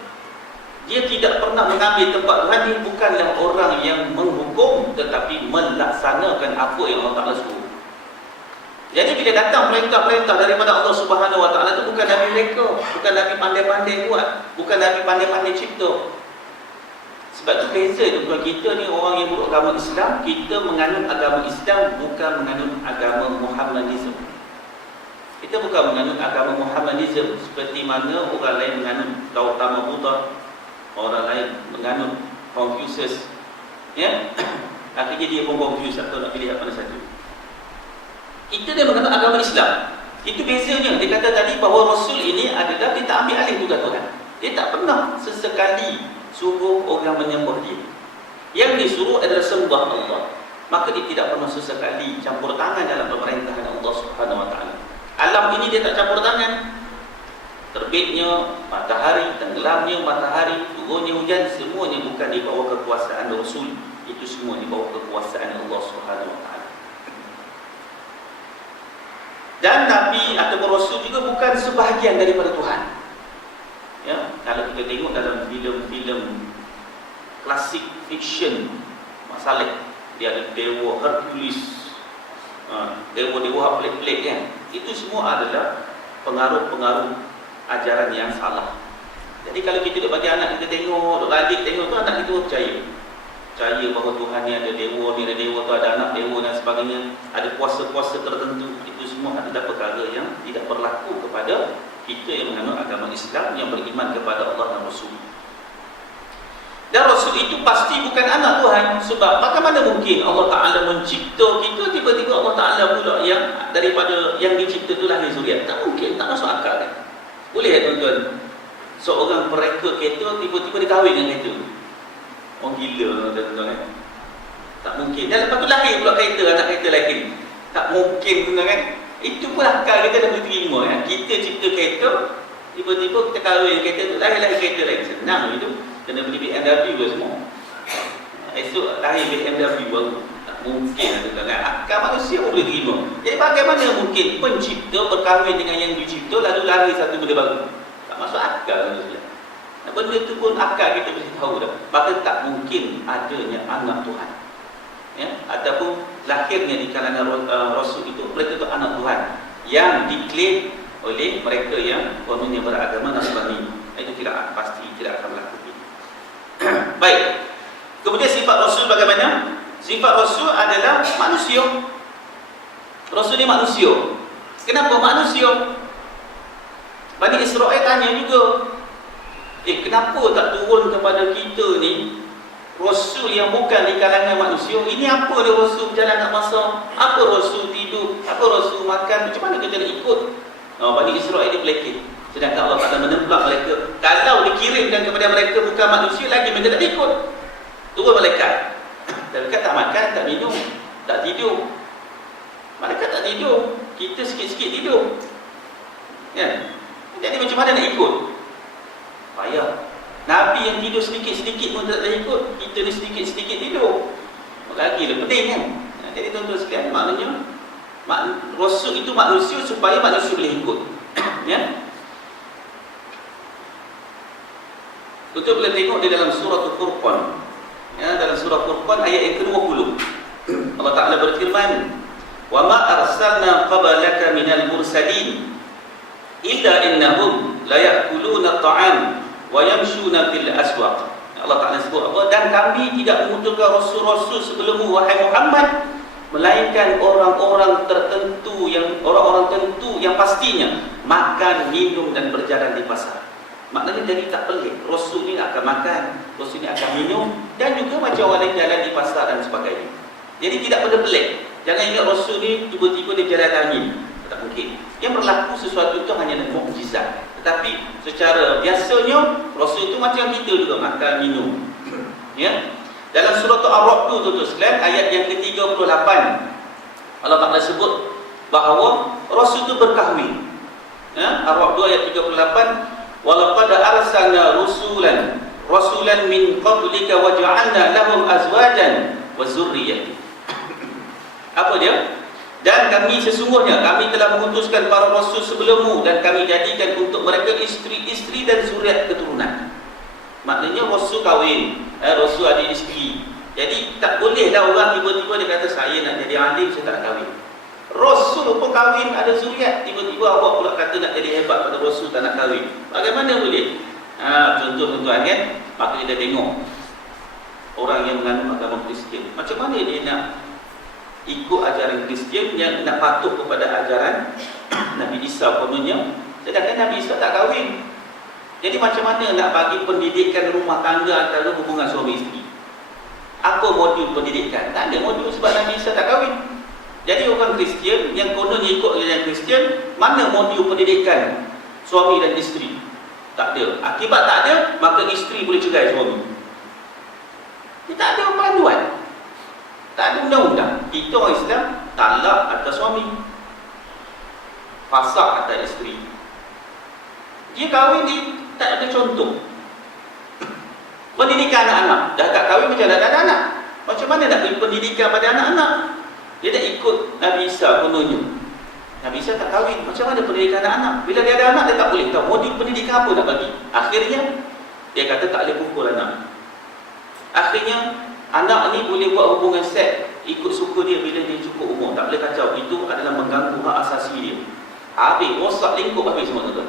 dia tidak pernah mengambil tempat Tuhan, dia bukanlah orang yang menghukum, tetapi melaksanakan apa yang Allah Ta'ala suruh. Jadi bila datang perintah-perintah daripada Allah Subhanahu Wa Ta'ala, itu bukan Nabi mereka, bukan Nabi pandai-pandai buat, bukan Nabi pandai-pandai cipta. Sebab tu beza tuan kita ni orang yang beragama Islam, kita menganut agama Islam bukan menganut agama Muhammadism. Kita bukan menganut agama Muhammadism seperti mana orang lain menganut Gautama Buddha, orang lain menganut Confucius. Ya, akhirnya dia pun confuse atau nak pilih apa satu. Kita dia menganut agama Islam. Itu bezanya. Dia kata tadi bahawa Rasul ini adalah dia tak ambil alih tugas Tuhan. Dia tak pernah sesekali suruh orang menyembah dia. Yang disuruh adalah sembah Allah. Maka dia tidak pernah sesekali campur tangan dalam pemerintahan Allah Subhanahu Wa Taala. Alam ini dia tak campur tangan. Terbitnya matahari, tenggelamnya matahari, turunnya hujan, semuanya bukan di bawah kekuasaan Rasul. Itu semua di bawah kekuasaan Allah Subhanahu Wa Taala. Dan Nabi ataupun Rasul juga bukan sebahagian daripada Tuhan. Ya, kalau kita tengok dalam filem-filem klasik fiction Mak Saleh, dia ada dewa Hercules, dewa-dewa pelik-pelik kan. Itu semua adalah pengaruh-pengaruh ajaran yang salah. Jadi kalau kita duk bagi anak kita tengok, duk adik tengok tu, anak kita percaya bahawa Tuhan ni ada dewa, ni ada dewa tu, ada anak dewa dan sebagainya, ada kuasa-kuasa tertentu. Itu semua adalah perkara yang tidak berlaku kepada kita yang menganut agama Islam, yang beriman kepada Allah dan Rasul. Dan Rasul itu pasti bukan anak Tuhan. Sebab bagaimana mungkin Allah Ta'ala mencipta kita, tiba-tiba Allah Ta'ala pula yang daripada yang dicipta tu lahir zuriat? Tak mungkin, tak masuk akal kan? Boleh tak tuan-tuan? Seorang pereka kereta tiba-tiba dia kahwin dengan kereta. Orang gila tuan-tuan kan? Tak mungkin. Dan lepas tu lahir pula kereta, anak kereta lahir. Tak mungkin tuan-tuan kan? Itu pun akal kita dah boleh terima kan? Kita cipta kereta, tiba-tiba kita kahwin kereta tu, lahir-lahir kereta lain. Senang itu. Kena beli BMW pun semua. Esok lahir BMW baru. Tak mungkin tuan-tuan kan? Akal manusia pun boleh terima. Jadi bagaimana mungkin pencipta berkahwin dengan yang dicipta lalu lahir satu benda baru? Tak masuk akal manusia. Benda itu pun akal kita boleh tahu dah. Maka tak mungkin adanya anak Tuhan. Ya, ataupun lahirnya di kalangan Rasul itu, mereka itu anak Tuhan yang diklaim oleh mereka yang kononnya beragama Nasrani. Itu tidak pasti, tidak akan berlaku. Baik. Kemudian sifat Rasul bagaimana? Sifat Rasul adalah manusia. Rasul ni manusia. Kenapa manusia? Bani Israel tanya juga, kenapa tak turun kepada kita ni Rasul yang bukan di kalangan manusia? Ini apa dia Rasul berjalan nak masak? Apa Rasul tidur? Apa Rasul makan? Macam mana kita nak ikut? Bani Israel dia pelekeh. Sedangkan Allah Ta'ala menemplak mereka. Kalau dikirimkan kepada mereka bukan manusia lagi, mereka tak ikut. Turun malaikat. Malaikat tak makan, tak minum, tak tidur. Malaikat tak tidur, kita sikit-sikit tidur. Ya. Jadi macam mana nak ikut? Payah. Nabi yang tidur sedikit-sedikit pun tak boleh ikut. Kita ni sedikit-sedikit tidur. Lagi lah pening kan. Jadi tuan-tuan sekalian, maknanya Rasul itu manusia supaya manusia boleh ikut. Ya. Kita boleh tengok di dalam surah Al-Furqan. Ya, dalam surah Al-Furqan ayat yang ke-20. Allah Ta'ala berfirman, "Wa ma arsalna qablaka minal mursalin illa innahum la ya'kuluna at-ta'am wa yamshuna fil aswaq." Allah Ta'ala sebut apa? Dan kami tidak mengutuskan rasul-rasul sebelummu wahai Muhammad, melainkan orang-orang tertentu yang pastinya makan, minum dan berjalan di pasar. Maknanya jadi tak pelik. Rasul ni akan makan, Rasul ni akan minum, dan juga macam orang lain jalan di pasar dan sebagainya. Jadi tidak benda pelik. Jangan ingat Rasul ni tiba-tiba dia jalan angin. Tak mungkin. Yang berlaku sesuatu itu hanya mukjizat. Tetapi secara biasanya Rasul itu macam kita juga, makan, minum. Ya. Dalam surah Ar-Ra'd tu tuan-tuan sekalian, ayat yang ke-38, Allah Ta'ala sebut bahawa Rasul itu berkahwin. Ya, Ar-Ra'd 2 ayat 38, "Walaqad arsalna rasulan min qablika wa ja'alna lahum azwajan wa zurriyyah." Apa dia? Dan sesungguhnya kami telah mengutuskan para rasul sebelummu dan kami jadikan untuk mereka isteri-isteri dan zuriat keturunan. Maknanya rasul kahwin, rasul ada isteri. Jadi tak bolehlah orang tiba-tiba dia kata saya nak jadi alim, saya tak kahwin. Rasul pun kahwin, ada zuriat, tiba-tiba awak pula kata nak jadi hebat pada Rasul tak nak kahwin. Bagaimana boleh? Contoh tuan-tuan kan, maka kita tengok orang yang menganut agama Kristian. Macam mana dia nak ikut ajaran Kristian yang nak patuh kepada ajaran Nabi Isa kononnya, sedangkan Nabi Isa tak kahwin. Jadi macam mana nak bagi pendidikan rumah tangga antara hubungan suami isteri? Apa modul pendidikan? Tak ada modul sebab Nabi Isa tak kahwin. Jadi orang Kristian yang kononnya ikut ajaran Kristian, mana modul pendidikan suami dan isteri? Tak ada. Akibat tak ada, maka isteri boleh cerai suami. Dia tak ada panduan. Tak ada undang-undang. Kita orang Islam talak atas suami, fasak atas isteri. Dia kahwin, dia tak ada contoh. Pendidikan anak-anak, dah tak kahwin macam dah ada anak. Macam mana nak beri pendidikan pada anak-anak? Dia nak ikut Nabi Isa kononnya. Nabi Isa tak kahwin, macam mana pendidikan anak-anak? Bila dia ada anak, dia tak boleh tahu modul pendidikan apa nak bagi. Akhirnya dia kata tak boleh pukul anak. Akhirnya anak ni boleh buat hubungan seks ikut suka dia bila dia cukup umur, tak boleh kacau. Itu adalah mengganggu hak asasi dia. Habis, rosak lingkup habis semua tuan.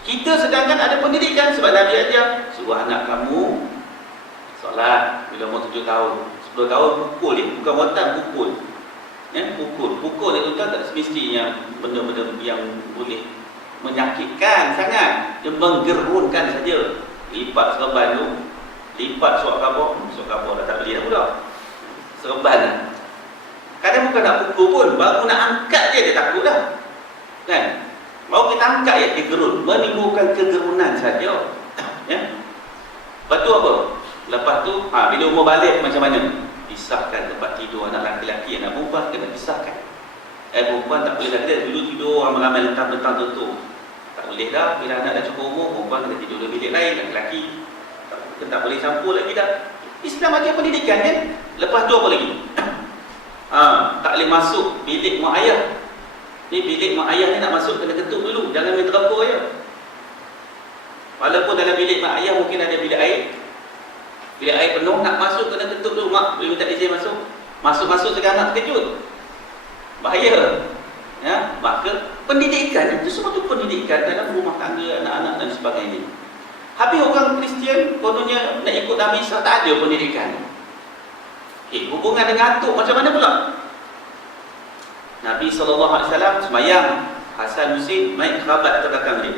Kita sedangkan ada pendidikan sebab Nabi ajar, suruh anak kamu solat bila umur 7 tahun. 10 tahun pukul dia, bukan watan, pukul. Ya, pukul dia tuan tak semestinya benda-benda yang boleh menyakitkan sangat. Dia menggerunkan saja. Lipat serban tu, lipat surat khabar dah tak beli dah pula. Serban lah. Kadang bukan nak pukul pun, baru nak angkat dia takut dah. Kan? Baru kita angkat dia gerun, menimbulkan kegerunan saja. Ya. Lepas tu apa? Lepas tu, bila umur balik macam mana? Pisahkan tempat tidur anak lelaki, anak perempuan kena pisahkan. Perempuan tak boleh lagi, dulu tidur ramai-ramai lentang-lentang tutup. Tak boleh dah, bila anak dah cukup umur, perempuan kena tidur dalam bilik lain, lelaki tak boleh campur lagi dah. Islam ajar pendidikan kan? Lepas tu apa lagi? Tak boleh masuk bilik mak ayah. Ni bilik mak ayah ni nak masuk kena ketuk dulu, jangan main terapur je. Walaupun dalam bilik mak ayah mungkin ada bilik air. Bilik air penuh, nak masuk kena ketuk dulu. Mak boleh minta izin masuk. Masuk-masuk sekali anak terkejut. Bahaya. Ya, maka pendidikan itu semua tu pendidikan dalam rumah tangga anak-anak dan sebagainya. Habis orang Kristian kononnya nak ikut Nabi Isa, tak ada pendidikan. Hubungan dengan atuk macam mana pula? Nabi SAW semayang, Hasan Husin main kerabat atas belakang dia.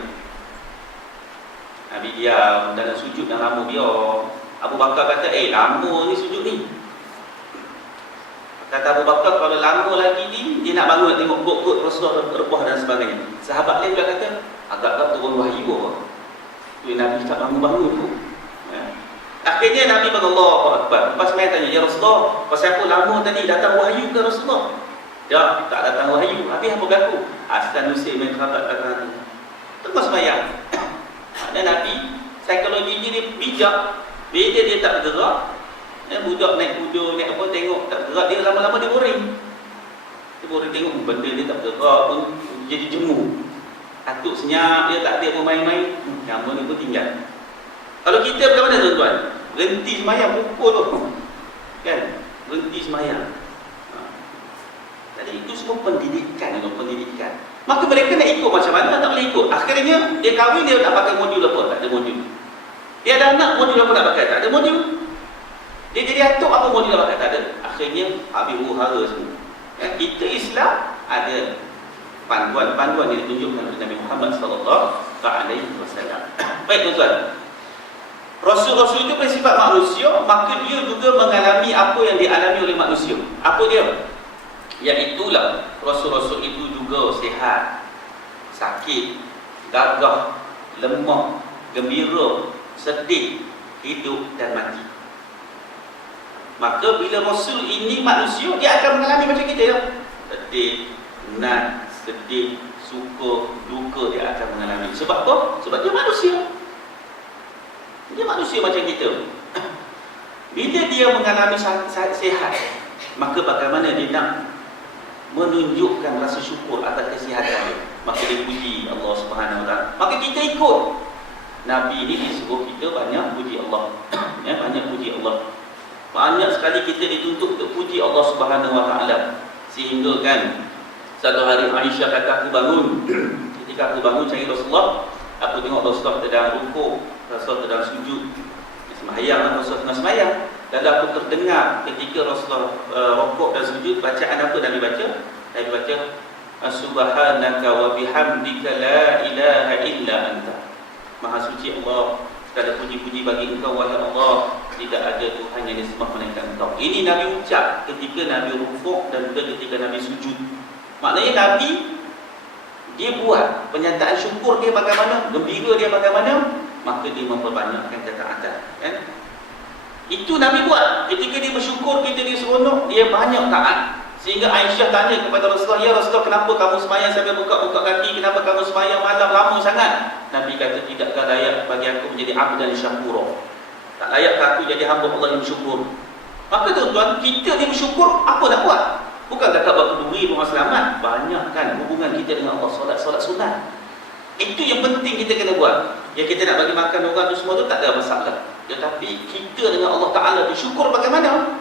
Nabi diam dalam sujud dah lama biar. Abu Bakar kata, lama ni sujud ni. Kata Abu Bakar, kalau lama lagi ni, dia nak bangun nak tengok kot-kot Rasulullah berbuah dan sebagainya. Sahabat lain pula kata, agak-agak turun wahyu apa. Nabi tak bangun-bangun tu. Akhirnya Nabi Allahu Akbar. Lepas main tanya, ya Rasulullah, pasal apa lama tadi datang wahyu ke Rasulullah? Ya, tak datang wahyu. Habis apa berlaku? Hasan Husin main kerabat belakang tu. Terus semayang. Dan Nabi, psikologi dia bijak. Bila dia tak bergerak, budak naik kuda, naik apa, tengok tak bergerak, dia lama-lama dia boring. Dia boring tengok benda dia tak bergerak pun jadi jemu. Atuk senyap, dia tak ada apa main-main, yang ni pun tinggal. Kalau kita macam mana tuan-tuan? Berhenti semayang, pukul tu. Kan? Berhenti semayang. Jadi itu semua pendidikan. Maka mereka nak ikut macam mana, tak boleh ikut. Akhirnya dia kahwin, dia nak pakai modul apa? Tak ada modul. Dia ada anak, modul apa nak pakai? Tak ada modul. Dia jadi atuk, apa modul nak pakai? Tak ada. Akhirnya habis huru-hara semua. Kita Islam ada panduan-panduan yang ditunjukkan oleh Nabi Muhammad SAW. Baik tuan-tuan, Rasul-Rasul itu bersifat manusia, maka dia juga mengalami apa yang dialami oleh manusia. Apa dia? Iaitulah Rasul-Rasul itu juga sihat, sakit, gagah, lemah, gembira, sedih, hidup dan mati. Maka bila Rasul ini manusia, dia akan mengalami macam kita ya. Sedih, senang, sedih, suka, duka dia akan mengalami. Sebab apa? Sebab dia manusia. Dia manusia macam kita. Bila dia mengalami sihat, maka bagaimana dia nak menunjukkan rasa syukur atas kesihatan dia? Maka dia puji Allah Subhanahu Wa Taala. Maka kita ikut. Nabi ini disuruh kita banyak puji Allah. Ya, banyak puji Allah. Banyak sekali kita dituntut untuk puji Allah Subhanahu Wa Taala. Sehingga kan satu hari Aisyah kata, aku bangun. Ketika aku bangun cari Rasulullah, aku tengok Rasulullah sedang rukuk, Rasulullah sedang sujud, sembahyang, Rasulullah sedang sembahyang. Lalu aku terdengar ketika Rasulullah rukuk dan sujud, bacaan apa Nabi baca? Nabi baca Subhanaka wa bihamdika la ilaha illa anta. Maha suci Allah, segala puji-puji bagi Engkau wahai Allah, tidak ada Tuhan yang disembah melainkan Engkau. Ini Nabi ucap ketika Nabi rukuk dan juga ketika Nabi sujud. Maknanya Nabi dia buat penyataan syukur dia bagaimana, gembira dia bagaimana, maka dia memperbanyakkan ketaatan, kan? Itu Nabi buat. Ketika dia bersyukur, kita dia seronok, dia banyak taat. Sehingga Aisyah tanya kepada Rasulullah, "Ya Rasulullah, kenapa kamu sembahyang sampai buka-buka kaki? Kenapa kamu sembahyang malam lama sangat?" Nabi kata, "Tidakkah layak bagi aku menjadi abdan syakura? Tak layak aku jadi hamba Allah yang bersyukur?" Maka tuan-tuan, kita ni bersyukur, apa nak buat? Bukan kata berduri rumah selamat. Banyakkan hubungan kita dengan Allah, solat sunat. Itu yang penting kita kena buat. Yang kita nak bagi makan orang tu semua tu tak ada masalah. Tetapi kita dengan Allah Ta'ala bersyukur bagaimana?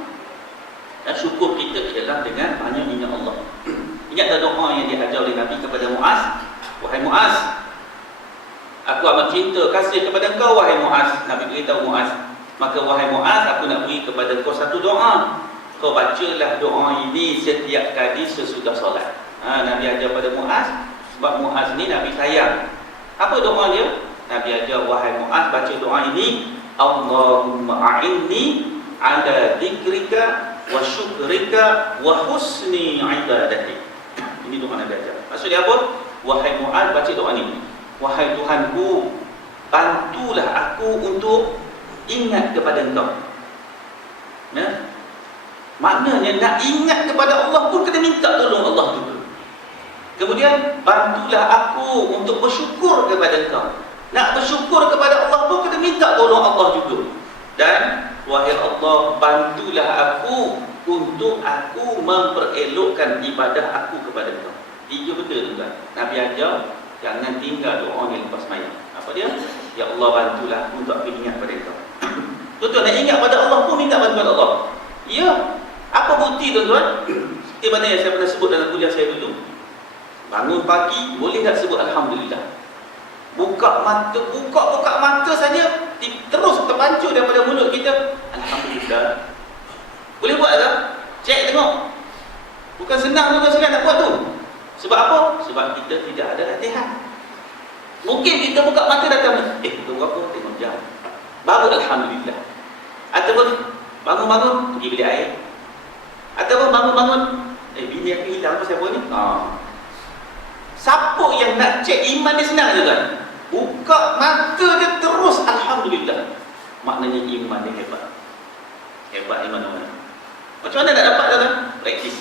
Dan syukur kita ialah dengan banyak ingat Allah. Ingat tak doa yang diajar oleh Nabi kepada Muaz? "Wahai Muaz, aku amat cinta kasih kepada engkau wahai Muaz." Nabi beritahu Muaz, "Maka wahai Muaz, aku nak beri kepada engkau satu doa. Kau bacalah doa ini setiap kali sesudah solat." Nabi ajar pada Muaz, sebab Muaz ni Nabi sayang. Apa doa dia? Nabi ajar, "Wahai Muaz, baca doa ini, Allahumma a'inni ala dzikrika wa syukrika wa husni ibadatik." Ini doa Nabi ajar. Maksudnya apa? Wahai Muaz, baca doa ini. "Wahai Tuhanku, bantulah aku untuk ingat kepada Engkau." Ya? Maknanya nak ingat kepada Allah pun kena minta tolong Allah juga. Kemudian, "Bantulah aku untuk bersyukur kepada Engkau." Nak bersyukur kepada Allah pun kena minta tolong Allah juga. Dan, "Wahai Allah, bantulah aku untuk aku memperelokkan ibadah aku kepada Engkau." Tiga benda tu kan Nabi ajar, jangan tinggal doa ni lepas sembahyang. Apa dia? "Ya Allah, bantulah aku untuk aku ingat pada Engkau." Tuan-tuan, nak ingat pada Allah pun minta bantuan Allah. Ya. Apa bukti tuan-tuan? Seperti mana yang saya pernah sebut dalam kuliah saya dulu. Bangun pagi, boleh tak sebut Alhamdulillah? Buka mata saja, terus terpancur daripada mulut kita, Alhamdulillah. Boleh buat tak? Cek tengok. Bukan senang tuan-tuan sekalian nak buat tu. Sebab apa? Sebab kita tidak ada latihan. Mungkin kita buka mata datang, pukul berapa? Tengok jam. Baru Alhamdulillah. Ataupun bangun-bangun, pergi beli air. Ataupun bangun-bangun, bini aku hilang apa siapa ni? Siapa yang nak cek iman dia senang je kan? Buka mata dia terus Alhamdulillah. Maknanya iman dia hebat. Hebat iman orang. Macam mana nak dapat kan? Praktis.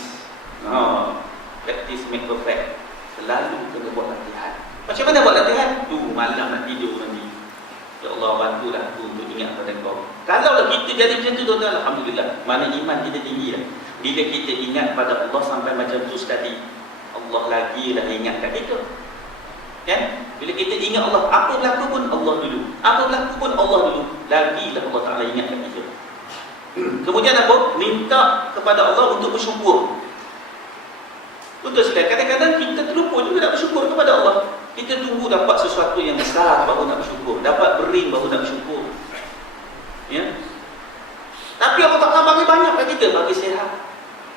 Praktis make perfect. Selalu kena buat latihan. Macam mana buat latihan? Malam nak tidur nanti, "Ya Allah, bantulah aku untuk ingat pada Kau." Kalau kita jadi macam tu tuan-tuan, Alhamdulillah. Mana iman kita tinggi lah. Bila kita ingat pada Allah sampai macam tu sekali, Allah lagi dah ingat kat kita. Kan? Bila kita ingat Allah, apa berlaku pun Allah dulu. Apa berlaku pun Allah dulu. Lagilah Allah Ta'ala ingat kat kita. Kemudian apa? Minta kepada Allah untuk bersyukur. Betul sekali. Kadang-kadang kita terlupa juga nak bersyukur kepada Allah. Kita tunggu dapat sesuatu yang besar baru nak bersyukur. Dapat bering baru nak bersyukur. Ya? Tapi Allah Ta'ala bagi banyak kat kita. Bagi sihat,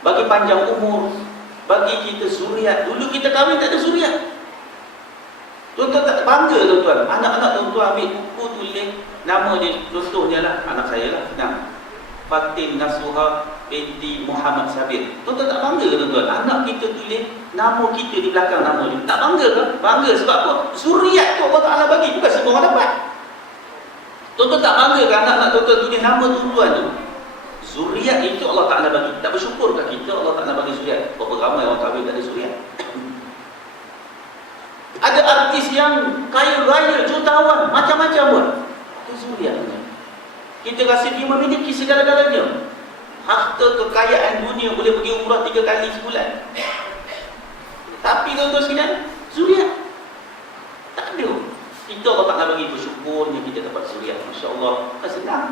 bagi panjang umur, bagi kita zuriat. Dulu kita kahwin tak ada zuriat. Tuan-tuan tak bangga tuan-tuan. Anak-anak tuan-tuan ambil buku tulis nama dia, contohnya lah, anak saya lah, senang, Fatin Nasuha binti Muhammad Sabir. Tuan-tuan tak bangga ke tuan-tuan? Anak kita tulis nama kita di belakang nama dia. Tak bangga ke? Bangga sebab apa? Zuriat tu Allah Ta'ala bagi. Bukan semua orang dapat. Tuan-tuan tak bangga ke anak-anak tuan-tuan tulis nama tuan-tuan tu? Zuriat itu Allah Ta'ala bagi. Tak bersyukurkah kita Allah Ta'ala bagi zuriat? Berapa ramai orang kahwin tak ada zuriat? Ada artis yang kaya raya, jutawan, macam-macam buat. Ada zuriatnya. Kita rasa dia memiliki segala-galanya. Harta kekayaan dunia, boleh pergi umrah 3 kali sebulan. Tapi tuan-tuan sekalian, zuriat tak ada. Kita Allah Ta'ala bagi, bersyukurnya kita dapat zuriat. Masya Allah, tak senang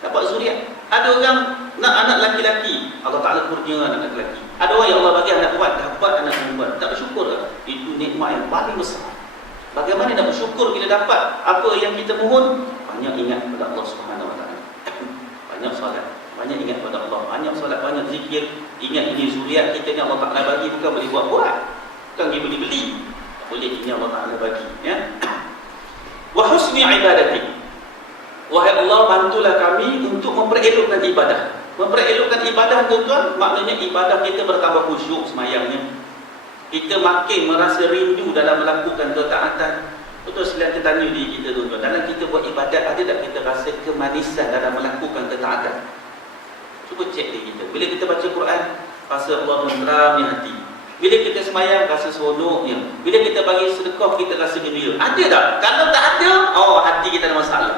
dapat zuriat. Ada orang nak anak laki-laki, Allah Ta'ala kurnia anak laki-laki. Ada orang yang Allah bagi anak perempuan, dapat anak perempuan. Tak bersyukur lah. Itu nikmat yang paling besar. Bagaimana nak bersyukur bila dapat apa yang kita mohon? Banyak ingat kepada Allah Subhanahu Wa Ta'ala. Banyak salat. banyak ingat pada Allah, banyak solat, banyak zikir. Ingat ini zuriat kita ni Allah Ta'ala bagi, bukan boleh buat-buat, bukan dia beli-beli. Tak boleh, ini Allah Ta'ala bagi, ya. Wa husni ibadati, wahai Allah, bantulah kami untuk memperelokkan ibadah. Memperelokkan ibadah, tuan-tuan, maknanya ibadah kita bertambah khusyuk semayangnya. Kita makin merasa rindu dalam melakukan ketaatan. Betul, sila kita tanya diri kita, tuan-tuan, dalam kita buat ibadat, ada tak kita rasa kemanisan dalam melakukan ketaatan? Cuba cek diri kita. Bila kita baca Quran, rasa Allah menteramkan hati. Bila kita semayang, rasa seronoknya. Bila kita bagi sedekah, kita rasa gembira. Ada tak? Kalau tak ada, hati kita ada masalah.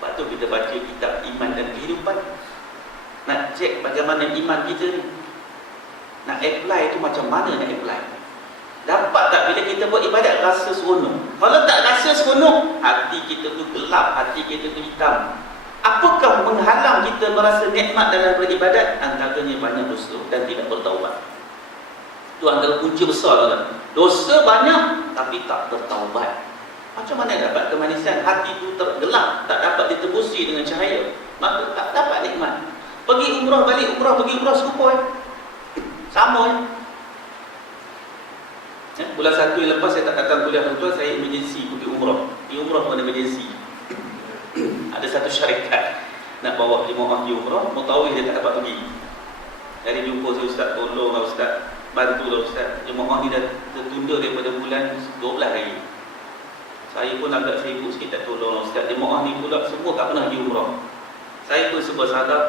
Sebab tu kita baca kitab iman dan kehidupan. Nak cek bagaimana iman kita ni. Nak apply tu macam mana nak apply. Dapat tak bila kita buat ibadat rasa seronok? Kalau tak rasa seronok, hati kita tu gelap, hati kita tu hitam. Apakah menghalang kita merasa nikmat dalam beribadat? Antaranya banyak dosa dan tidak bertaubat. Itu antara punca besar, kan? Dosa banyak tapi tak bertaubat. Macam mana dapat kemanisan? Hati itu tergelap, tak dapat ditebusi dengan cahaya, maka tak dapat nikmat. Pergi umrah, balik umrah, pergi umrah serupa, sama. Bulan 1 yang lepas saya tak datang kuliah, tuan-tuan, saya emergency pergi umrah. Di umrah pun ada emergency. Ada satu syarikat nak bawa jemaah pergi umrah, mutawif dia tak dapat pergi. Dari jumpa saya, ustaz, tolonglah ustaz, bantulah ustaz, jemaah ni dah tertunda daripada bulan 12 hari. Saya pun agak sibuk sikit, tak tolonglah ustaz, jemaah ni pula semua tak pernah pergi umrah. Saya pun serba salah,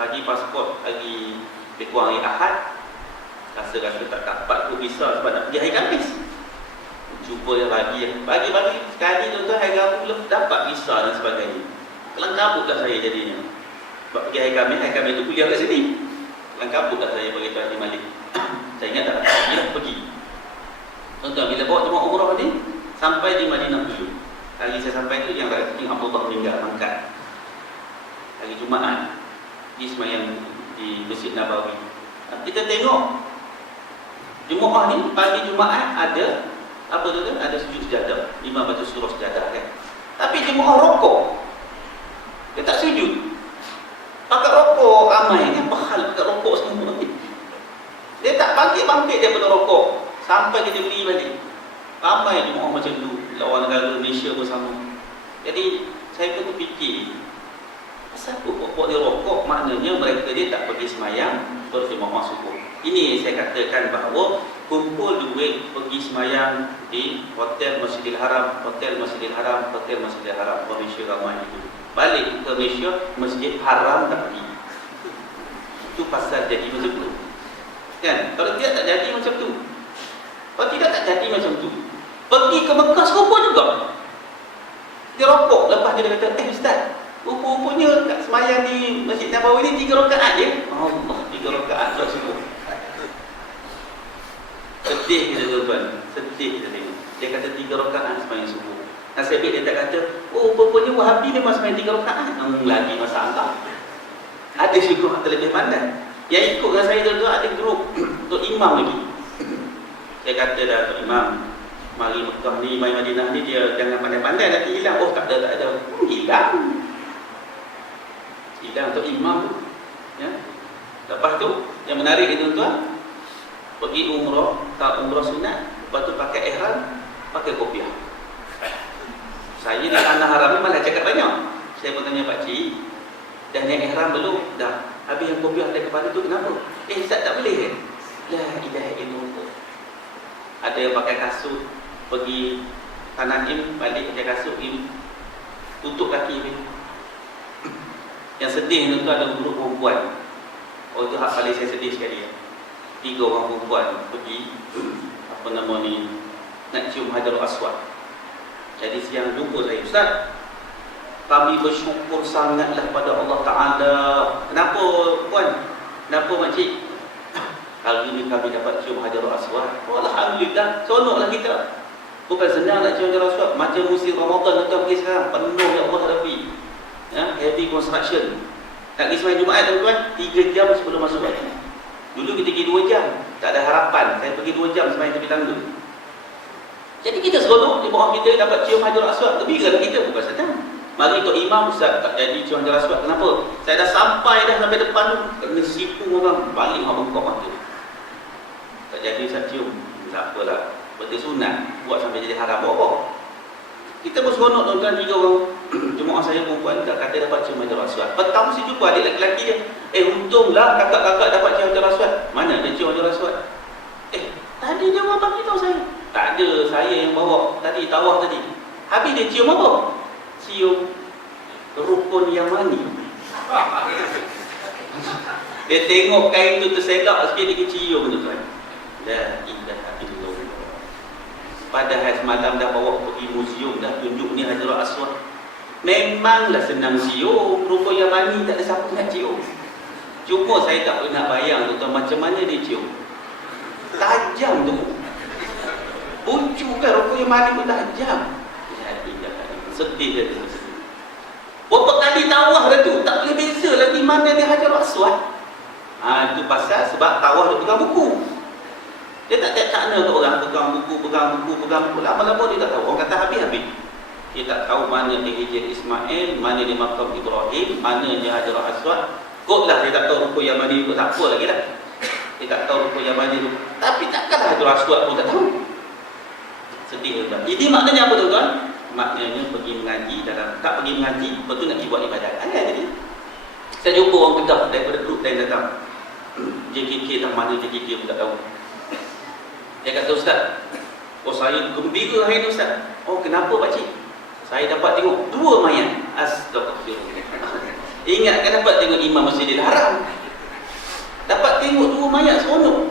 bagi pasport hari lebih kurang hari Ahad, rasa-rasa tak dapat tu visa sebab nak pergi hari Khamis. Cuba yang bagi sekali, tuan-tuan, hari Rabu dapat visa dan sebagainya. Kelangkabutlah saya jadinya. Sebab pergi hari Khamis tu kuliah kat sini. Kelangkabutlah saya bagi Tuan Haji Malik. Saya ingat tak, dia pergi. Tuan-tuan, bila bawa jemaah umrah ni, sampai di Madinah dulu. Hari saya sampai tu, yang King Abdullah meninggal, mangkat. Hari Jumaat, di semayang di Masjid Nabawi. Kita tengok jemaah ni, pagi Jumaat ada apa tu kan? Ada sujud sejadah, imam baca surah sejadah, kan. Tapi jemaah rokok, dia tak sujud. Pakai rokok ramai, kan, bahal pakai rokok semua ni. Dia tak bangkit-bangkit daripada rokok sampai kita beli balik. Ramai jemaah macam tu, lawan negara Malaysia pun sama. Jadi saya pun terfikir, asal pokok dia rokok, maknanya mereka dia tak pergi semayang berjemaah subuh. Ini saya katakan bahawa kumpul duit pergi semayang di hotel Masjidil Haram, hotel Masjidil Haram, hotel Masjidil Haram, Malaysia ramai itu. Balik ke Malaysia, Masjid Haram tak pergi. Itu pasal jadi macam tu, kan? Kalau tidak tak jadi macam tu. Kalau tidak tak jadi macam tu. Pergi ke Mekah serupa juga. Dia rokok, lepas dia kata, ustaz, rupa-rupanya kat semayang di Masjid Nabawi ni 3 rakaat je. Allah, 3 rakaat tak semua. Sedih kita, tuan-tuan, sedih kita tengok. Dia kata 3 rakaat semayang subuh. Nasib baik dia tak kata, rupanya Wahabi memang semayang 3 rakaat. Lagi masalah. Ada syukur terlebih pandai. Yang ikut dengan saya, tuan-tuan, ada grup untuk imam lagi. Saya kata dah, Tok Imam, mari Mekah ni, mari Madinah ni, dia jangan pandai-pandai nanti hilang. Oh, tak ada. Hilang Tok Imam tu, ya. Lepas tu, yang menarik itu, tuan-tuan, pergi umrah, tak umrah sunat, lepas tu pakai ihram, pakai kopiah. Saya di tanah haram ni malah cakap banyak. Saya pun tanya pakcik, dah naik ihram belum? Dah. Habis yang kopiah ada kepala tu kenapa? Ustaz tak boleh kan? La ilaha illallah. Ada yang pakai kasut, pergi Tanaim, balik pakai kasut, tutup kaki ni. Yang sedih tu ada grup perempuan. Oh, itu hak paling saya sedih sekali, ya. 3 orang perempuan pergi apa nama ni, nak cium Hajarul Aswad. Jadi siang jumpa saya, ustaz, kami bersyukur sangatlah pada Allah Ta'ala. Kenapa puan? Kenapa makcik? Hari ini kami dapat cium Hajarul Aswad. Oh, alhamdulillah, seronoklah kita. Bukan senang nak cium Hajarul Aswad. Macam musim Ramadan kita pergi sekarang, penuh ya Allah hadapi, ya, heavy construction. Nak pergi semayang Jumaat, tuan-tuan, 3 jam sebelum masuk waktu. Dulu kita pergi 2 jam, tak ada harapan. Saya pergi 2 jam semayang tepi tangga. Jadi kita seronok, di bawah kita dapat cium Hajarul Aswad. Gembira kita, bukan senang. Mari ikut imam, Ustaz, tak jadi cuan jalan rasuat. Kenapa? Saya dah sampai depan tu, kena sipu orang, balik orang bengkok mata. Tak jadi Ustaz cium. Tak apalah, benda sunat, buat sampai jadi haram, bawa. Kita pun seronok tuan-tuan, 3 orang jemaah saya perempuan tak kata dapat cium jalan rasuat. Petang mesti jumpa adik lelaki dia. Untunglah kakak-kakak dapat cium jalan rasuat. Mana ada cium jalan rasuat? Tadi dia orang bagi tahu saya. Tak ada, saya yang bawa tadi, tawaf tadi. Habis dia cium apa? Cium rukun Yamani. Dia tengok kain tu tersedak sikit, dia cium tu tuan. La ilaha illallah. Padahal semalam dah bawa pergi museum, dah tunjuk ni Hajarul Aswad. Memanglah senang cium, rukun Yamani tak ada siapa nak cium. Cuma saya tak pernah bayang tuan macam mana dia cium. Tajam tu. Buncu kan rukun Yamani pun tajam. Sedih dia tu. Berapa kali tawah dah tu, tak boleh beza lagi mana dia Hajarul Aswad. Itu pasal sebab tawah dia pegang buku. Dia tak cakna ke orang pegang buku. Lama-lama dia tak tahu. Orang kata habis-habis. Dia tak tahu mana dia Hijr Ismail, mana dia makam Ibrahim, mana dia Hajarul Aswad. Kotlah dia tak tahu rukun Yamani tu, tak apa lagi dah. Dia tak tahu rukun Yamani tu. Tapi takkanlah Hajarul Aswad pun tak tahu. Sedih tuan. Jadi maknanya apa tuan-tuan? Maknanya pergi mengaji dalam, tak pergi mengaji, betul nak pergi buat ibadat. Jadi saya jumpa orang Kedah daripada grup lain datang. JKK tak mana JKK pun tak tahu. Dia kata, Ustaz, saya gembira hari ni Ustaz. Kenapa pakcik? Saya dapat tengok 2 mayat. Astagfirullah. Ingatkan dapat tengok Imam Masjidil Haram. Dapat tengok 2 mayat seronok.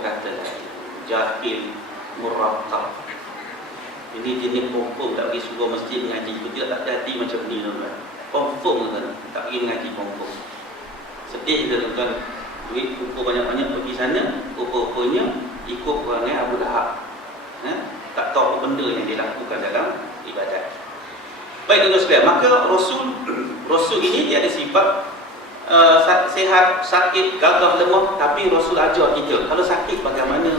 Katalah jahil murakkab. Ini jenis confirm tak pergi surau masjid mengaji. Dia tak jadi macam ni tuan-tuan. Confirm tuan, tak pergi mengaji confirm. Sedih dia tuan-tuan. Duit kumpul banyak-banyak pergi sana, rupa-rupanya ikut perangai Abu Lahab. Tak tahu apa benda yang dilakukan dalam ibadat. Baik tuan-tuan sekalian, maka Rasul ini dia ada sifat sihat, sakit, gagah, lemah. Tapi Rasul ajar kita, kalau sakit bagaimana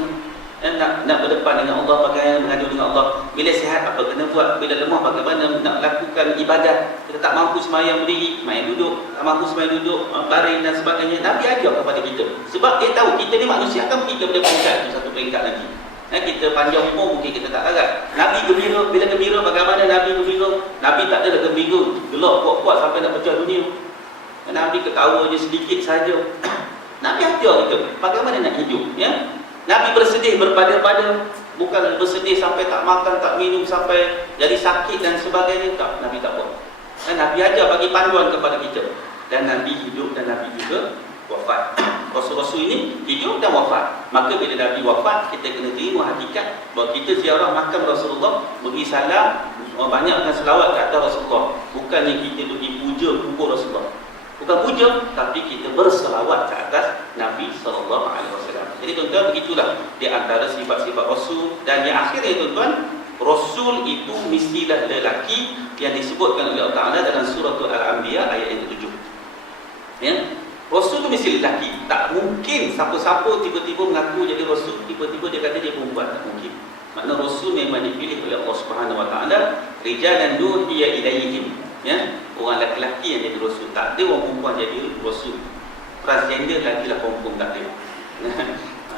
nak berdepan dengan Allah, bagaimana mengadu dengan Allah. Bila sihat apa kena buat, bila lemah bagaimana nak lakukan ibadat. Kita tak mampu sembahyang berdiri, sembahyang duduk, tak mampu sembahyang duduk, baring dan sebagainya. Nabi ajar kepada kita. Sebab dia tahu kita ni manusia akan pergi kepada peringkat itu, satu peringkat lagi. Kita panjang umur mungkin kita tak larat. Nabi gembira, bila gembira bagaimana Nabi gembira? Nabi tak adalah gembira gelak kuat-kuat sampai nak pecah dunia. Nabi ketawa je sedikit saja. Nabi ajar kita bagaimana nak hidup, ya. Nabi bersedih berpada-pada, bukan bersedih sampai tak makan, tak minum, sampai jadi sakit dan sebagainya. Tak, Nabi tak buat. Nabi ajar bagi panduan kepada kita. Dan Nabi hidup dan Nabi juga wafat. Rasul-Rasul ini hidup dan wafat. Maka bila Nabi wafat, kita kena terima hakikat bahawa kita ziarah makam Rasulullah, beri salam, banyakkan selawat ke atas Rasulullah. Bukannya kita pergi puja kubur Rasulullah. Bukan puja, tapi kita berselawat ke atas Nabi SAW. Jadi tuan-tuan, begitulah di antara sifat-sifat Rasul. Dan yang akhirnya tuan-tuan, Rasul itu mestilah lelaki yang disebutkan oleh Allah Ta'ala dalam surah Al-Anbiya ayat yang ke-7. Ya? Rasul itu mesti lelaki. Tak mungkin siapa-siapa tiba-tiba mengaku jadi Rasul, tiba-tiba dia kata dia perempuan. Tak mungkin. Makna Rasul memang dipilih oleh Allah Subhanahu Wa Ta'ala. Rijalan nuhiya ilaihim. Ya? Orang lelaki yang jadi Rasul. Tak ada orang perempuan jadi Rasul. Transgender lelaki lah perempuan tak ada.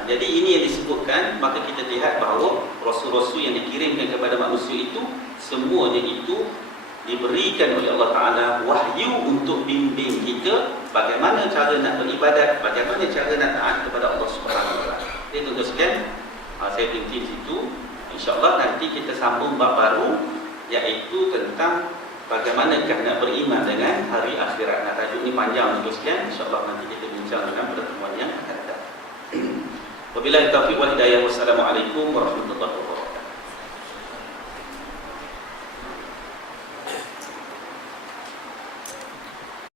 Jadi ini yang disebutkan. Maka kita lihat bahawa Rasul-Rasul yang dikirimkan kepada manusia itu, semuanya itu diberikan oleh Allah Ta'ala wahyu untuk bimbing kita bagaimana cara nak beribadat, bagaimana cara nak taat kepada Allah Subhanahu Wa Ta'ala. Jadi tuan-tuan sekalian, saya berhenti di situ. InsyaAllah nanti kita sambung bab baru, iaitu tentang bagaimanakah nak beriman dengan hari akhirat. Nah, tajuk ni panjang tuan-tuan sekalian. InsyaAllah nanti kita bincang dengan pertemuan yang akan datang. Wabillahi taufiq wal hidayah. Wassalamualaikum warahmatullahi wabarakatuh.